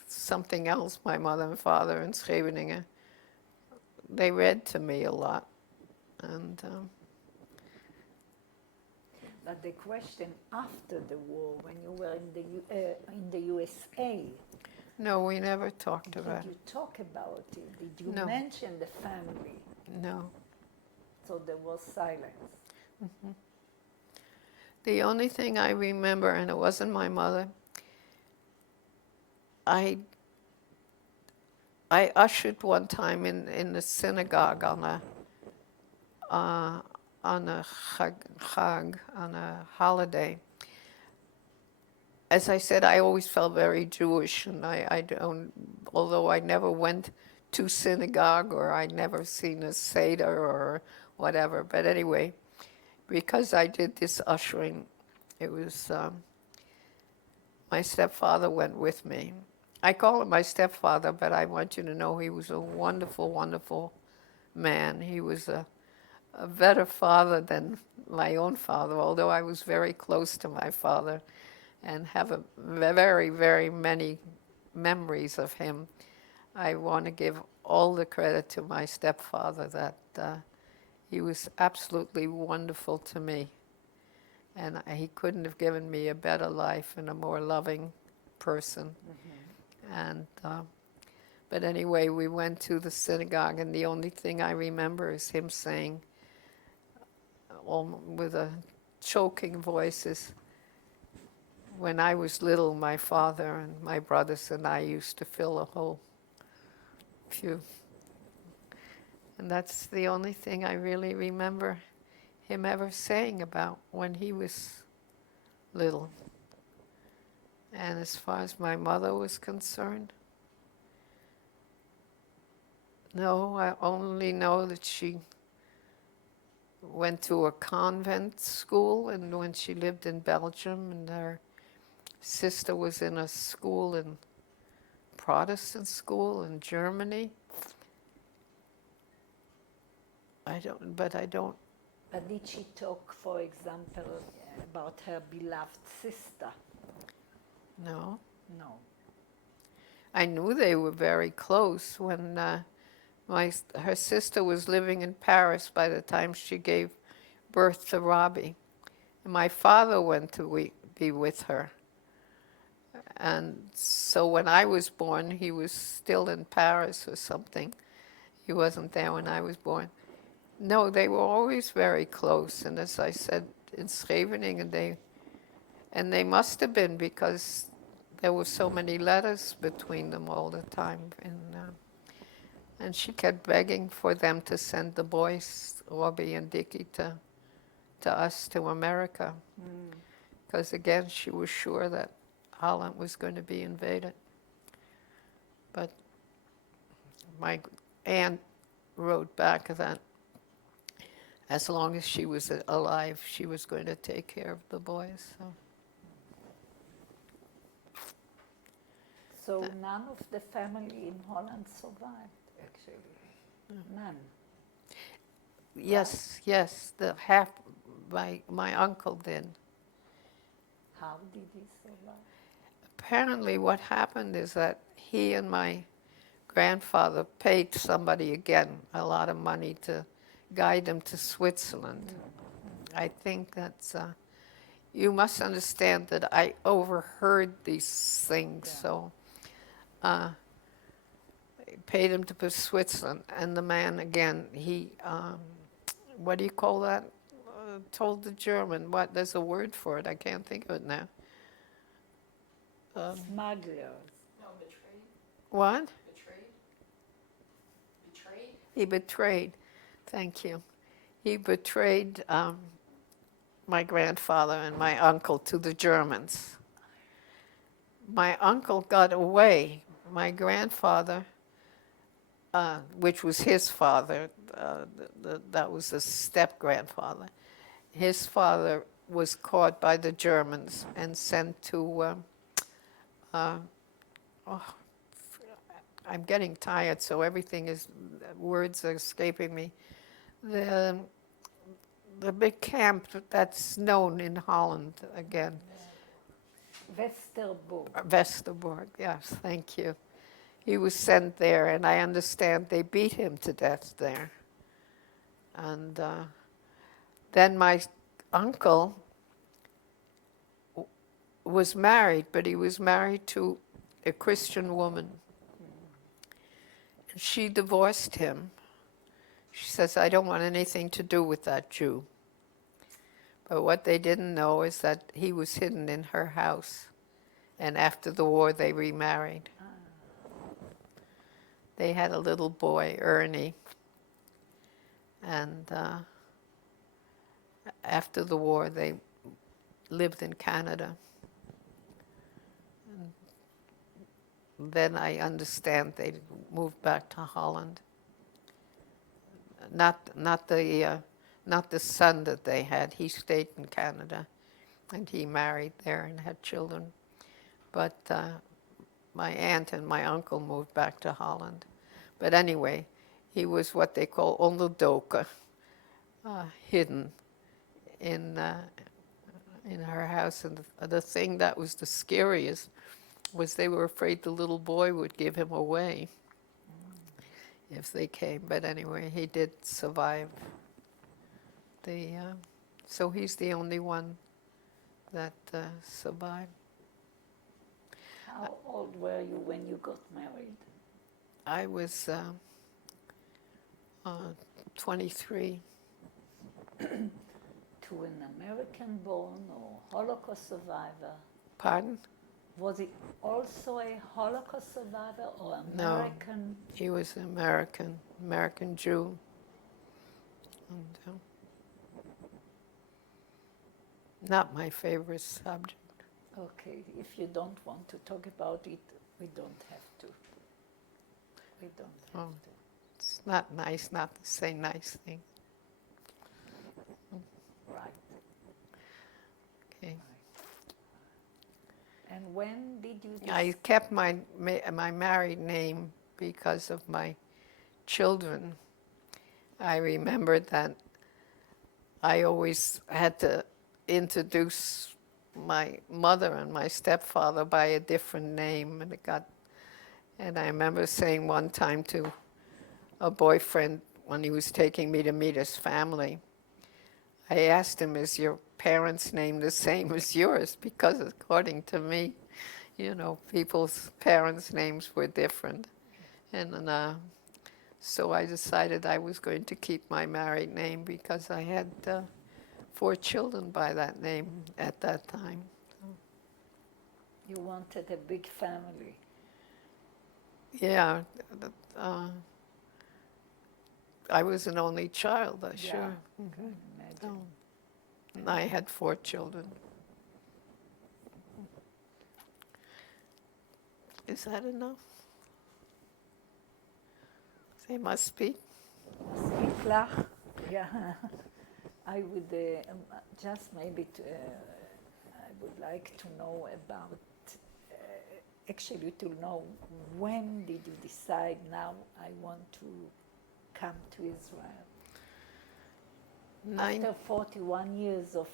something else, my mother and father in Scheveningen, they read to me a lot. And But the question after the war, when you were in the USA, no, we never talked about did you talk about it? Did you No. mention the family? it. No. So there was silence. The only thing I remember, and it wasn't my mother, I ushered one time in the synagogue on a chag, on a holiday. As I said, I always felt very Jewish, and I don't, although I never went to synagogue or I'd never seen a Seder or whatever. But anyway, because I did this ushering, it was, my stepfather went with me. I call him my stepfather, but I want you to know he was a wonderful, wonderful man. He was a better father than my own father, although I was very close to my father and have a very, very many memories of him. I want to give all the credit to my stepfather that he was absolutely wonderful to me. And he couldn't have given me a better life and a more loving person. And but anyway, we went to the synagogue, and the only thing I remember is him saying, with a choking voice, is, when I was little, my father and my brothers and I used to fill a whole pew. And that's the only thing I really remember him ever saying about when he was little. And as far as my mother was concerned, no, I only know that she went to a convent school, and when she lived in Belgium, and her sister was in a school in Protestant school in Germany. I don't. But did she talk, for example, about her beloved sister? No. No. I knew they were very close when her sister was living in Paris by the time she gave birth to Robbie. And my father went to be with her. And so when I was born, he was still in Paris or something. He wasn't there when I was born. No, they were always very close. And as I said, in Scheveningen, they must have been, because there were so many letters between them all the time. And she kept begging for them to send the boys, Robbie and Dickie, to us, to America. Because again, she was sure that Holland was going to be invaded. But my aunt wrote back that as long as she was alive, she was going to take care of the boys. So none of the family in Holland survived, actually. None. Yes, my uncle did. How did he survive? Apparently what happened is that he and my grandfather paid somebody, again, a lot of money to guide them to Switzerland. I think that's, you must understand that I overheard these things, so paid him to Switzerland. And the man, again, he, what do you call that? Told the German, there's a word for it, I can't think of it now. Smugglers. No, betrayed. What? Betrayed. Betrayed. He betrayed, thank you. He betrayed my grandfather and my uncle to the Germans. My uncle got away. My grandfather, which was his father, that was the step-grandfather, his father was caught by the Germans and sent to, I'm getting tired, so everything is, words are escaping me. The big camp that's known in Holland again. Westerbork, yes, thank you. He was sent there, and I understand they beat him to death there. And then my uncle was married, but he was married to a Christian woman. And she divorced him. She says, I don't want anything to do with that Jew. But what they didn't know is that he was hidden in her house. And after the war, they remarried. They had a little boy, Ernie. And after the war, they lived in Canada. And then I understand they moved back to Holland. Not the son that they had. He stayed in Canada, and he married there and had children. But my aunt and my uncle moved back to Holland. But anyway, he was what they call onderdoken, hidden in her house. And the thing that was the scariest was they were afraid the little boy would give him away if they came. But anyway, he did survive. So he's the only one that survived. How old were you when you got married? I was 23. To an American-born or Holocaust survivor? Pardon? Was he also a Holocaust survivor or American? No, he was an American Jew. And, not my favorite subject. Okay, if you don't want to talk about it, we don't have to. We don't have Oh. to. It's not nice not to say nice things. Right. Okay. And when did you I kept my married name because of my children. I remembered that I always had to introduce my mother and my stepfather by a different name, and I remember saying one time to a boyfriend when he was taking me to meet his family, I asked him, is your parents' name the same as yours? Because according to me, people's parents' names were different. And so I decided I was going to keep my married name because I had 4 children by that name at that time. You wanted a big family. Yeah, I was an only child, sure. Can imagine. So, and I had 4 children. Is that enough? They must be. מספיק לך? Yeah. I would just maybe I would like to know about, actually to know when did you decide now I want to come to Israel? After 41 years of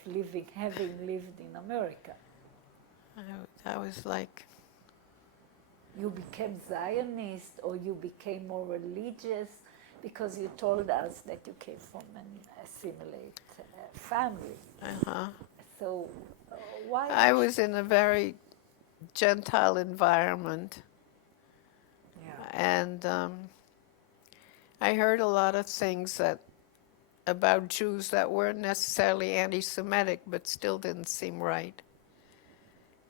having lived in America. I was like, You became Zionist or you became more religious because you told us that you came from an assimilate family. So why? I was in a very Gentile environment. Yeah. And I heard a lot of things about Jews that weren't necessarily anti-Semitic, but still didn't seem right.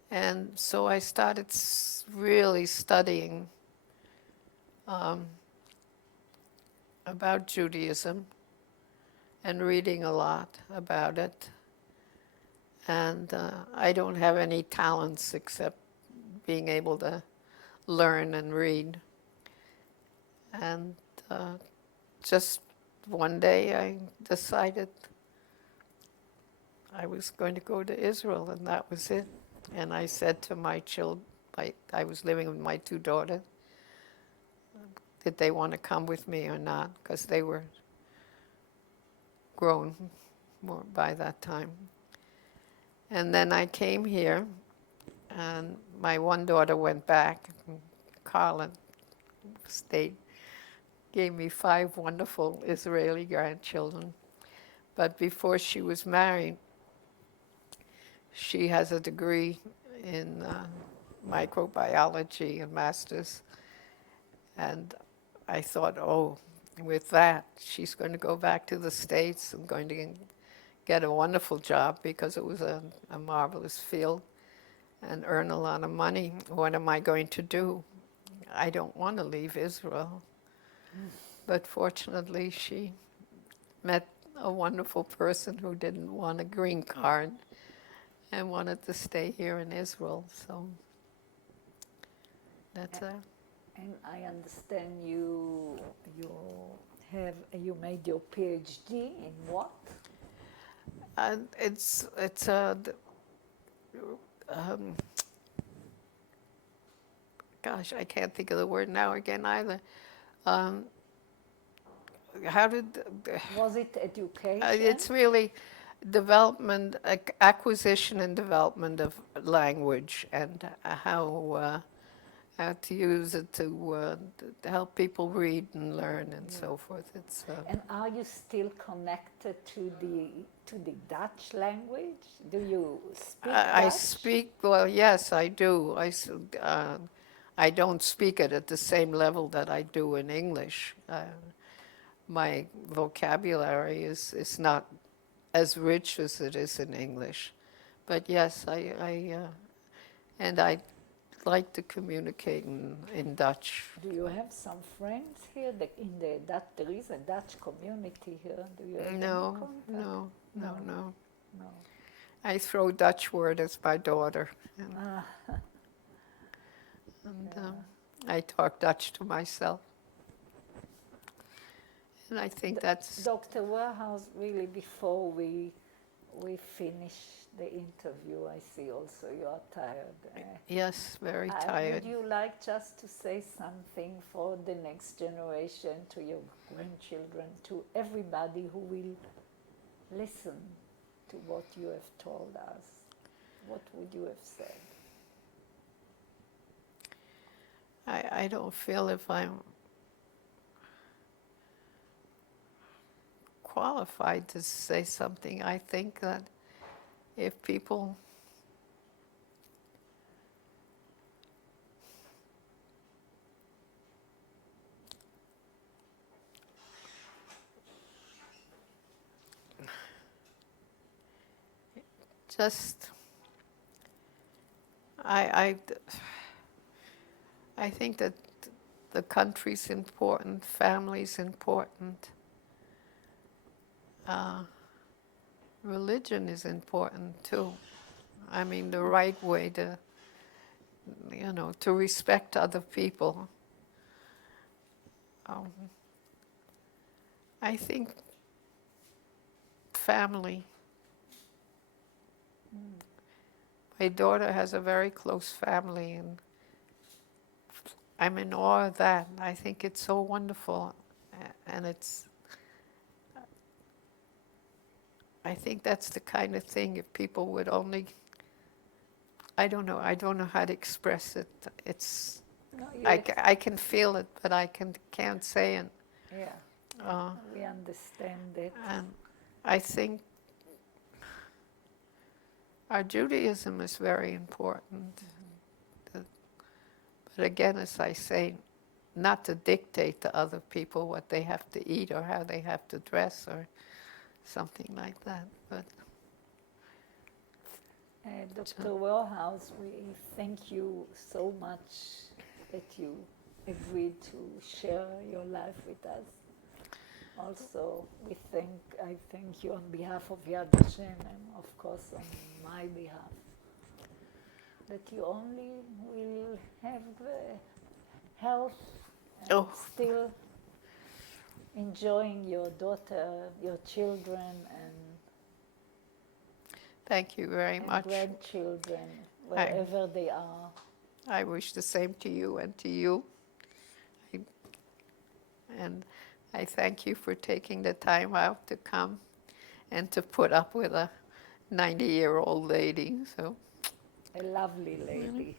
And so I started really studying about Judaism and reading a lot about it. And I don't have any talents except being able to learn and read. And just one day I decided I was going to go to Israel, and that was it. And I said to my children, I was living with my 2 daughters, did they want to come with me or not, because they were grown more by that time. And then I came here, and my one daughter went back, and Carla stayed, gave me 5 wonderful Israeli grandchildren. But before she was married, she has a degree in microbiology, a master's. And I thought, oh, with that, she's going to go back to the States and going to get a wonderful job because it was a marvelous field and earn a lot of money. What am I going to do? I don't want to leave Israel. But fortunately, she met a wonderful person who didn't want a green card and wanted to stay here in Israel. So that's it. And I understand you made your PhD in what? It's gosh, I can't think of the word now again either. How did Was it education? it's really acquisition and development of language, and how to use it to help people read and learn and so forth. It's And are you still connected to the Dutch language? Do you speak I Dutch? speak, well, yes, I do. I don't speak it at the same level that I do in English. My vocabulary is not as rich as it is in English. But yes, and I like to communicate in Dutch. Do you have some friends here? There is a Dutch community here. Do you have any No, contact? no. No. I throw Dutch word as my daughter. And, I talk Dutch to myself. And I think that's... Dr. Vorhaus, really, before we finish the interview, I see also you are tired. Yes, very tired. Would you like just to say something for the next generation, to your grandchildren, to everybody who will listen to what you have told us? What would you have said? I don't feel if I'm qualified to say something. I think that if people just, I think that the country's important, family's important, religion is important too. I mean, the right way to, to respect other people. I think family. My daughter has a very close family, and I'm in awe of that. I think it's so wonderful, and I think that's the kind of thing, if people would only, I don't know how to express it. It's, No, I can feel it, but I can't say it. Yeah, we understand it. And I think our Judaism is very important. But again, as I say, not to dictate to other people what they have to eat or how they have to dress or something like that. But Dr. Vorhaus, we thank you so much that you agreed to share your life with us. Also, I thank you on behalf of Yad Vashem and of course on my behalf, that you only will have health and still enjoying your daughter, your children, and thank you very much. Grandchildren, wherever they are. I wish the same to you and to you. And I thank you for taking the time out to come and to put up with a 90-year-old lady. So, a lovely lady.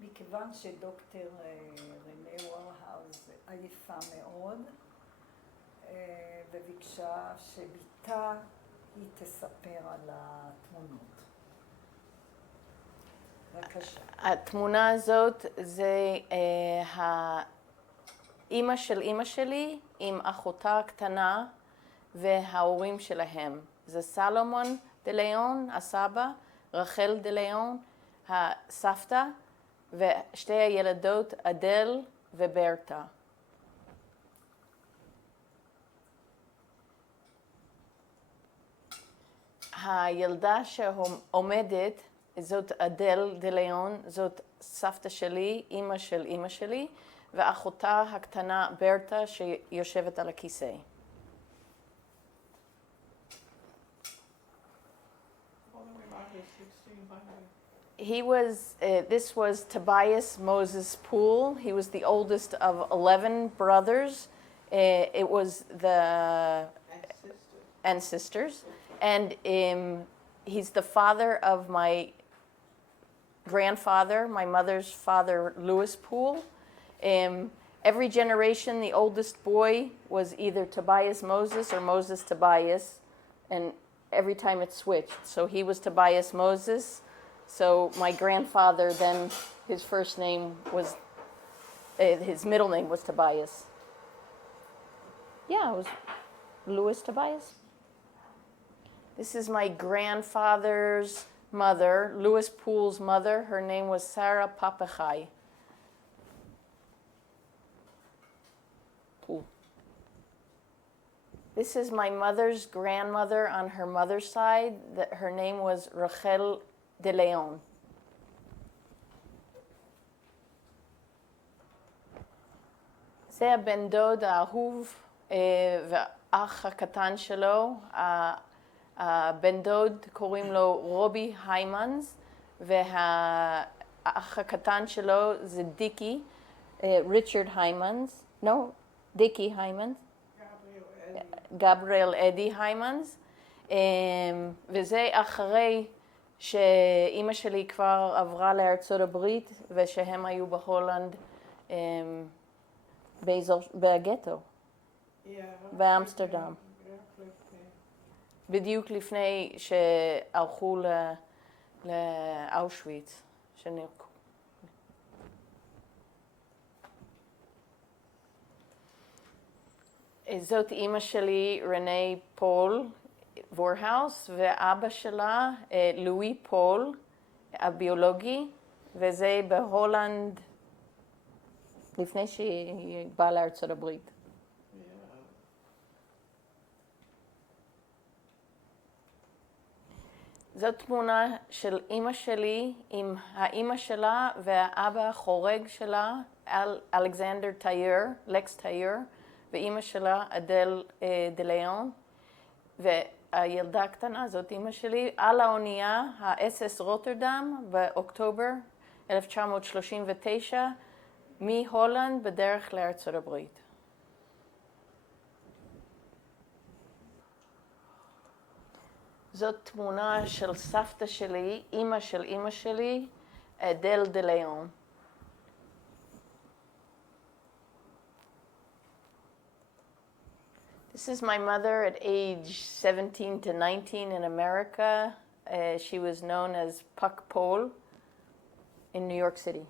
מכיוון שדוקטור רנה וורהאוז עייפה מאוד וביקשה שבתה היא תספר על התמונות. בבקשה. התמונה הזאת זה האימא של אימא שלי עם אחותה הקטנה וההורים שלהם. זה סלומון דה ליאון, הסבא, רחל דה ליאון, הסבתא, ושתי הילדות אדל וברטה. הילדה שעומדת זאת אדל דה ליאון, זאת סבתא שלי, אימא של אימא שלי, ואחותה הקטנה ברטה שיושבת על הכיסא. This was Tobias Moses Poole. He was the oldest of 11 brothers. It was and sisters. And he's the father of my grandfather, my mother's father, Louis Poole. Every generation, the oldest boy was either Tobias Moses or Moses Tobias, and every time it switched. So he was Tobias Moses. So my grandfather, then his first name was, his middle name was Tobias. Yeah, it was Louis Tobias. This is my grandfather's mother, Louis Poole's mother. Her name was Sarah Papachai. Poole. This is my mother's grandmother on her mother's side. Her name was Rachel de Leon. זה הבן דוד האהוב והאח הקטן שלו. הבן דוד קוראים לו רובי היימנס, והאח הקטן שלו זה דיקי, ריצ'רד היימנס, דיקי היימנס. גבריאל אדי היימנס, וזה אחרי שאימא שלי כבר עברה לארצות הברית ושהם היו בהולנד בגטו, באמסטרדם. בדיוק לפני שהלכו לאושוויץ, שנרקו. זאת אימא שלי, רני פול וורהאוס, ואבא שלה, לואי פול, הביולוגי, וזה בהולנד לפני שהיא באה לארצות הברית. זאת תמונה של אימא שלי עם האימא שלה והאבא החורג שלה, אלכסנדר טייר, לקס טייר, ואימא שלה, אדל דה ליאון, והילדה הקטנה, זאת אימא שלי, על האונייה, האס-אס רוטרדם, באוקטובר 1939, מהולנד בדרך לארצות הברית. זאת תמונה של סבתא שלי, אימא של אימא שלי, אדל דה ליאון. This is my mother at age 17 to 19 in America. She was known as Puck Pole in New York City.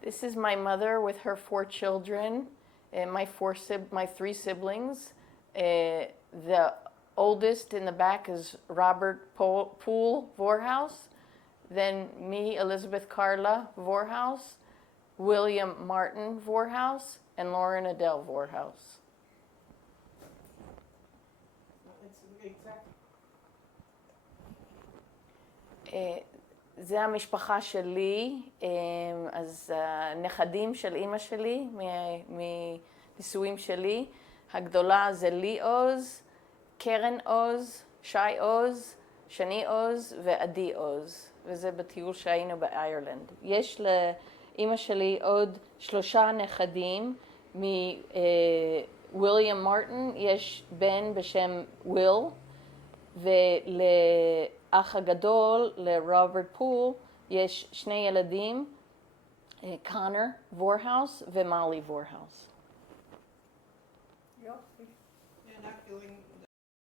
This is my mother with her 4 children, and my 3 siblings. The oldest in the back is Robert Poole Vorhaus. Then me, Elizabeth Carla Vorhaus, William Martin Vorhaus, and Lauren Adele Vorhaus. זה המשפחה שלי, אז הנכדים של אימא שלי, מנישואים שלי, הגדולה זה לי עוז, קרן עוז, שי עוז, שני עוז ועדי עוז. וזה בטיול שהיינו באיירלנד. יש לאמא שלי עוד 3 נכדים, מוויליאם מרטין יש בן בשם וויל, ולאח הגדול, לרוברט פול, יש 2 ילדים, קונר וורהאוס ומולי וורהאוס. יופי.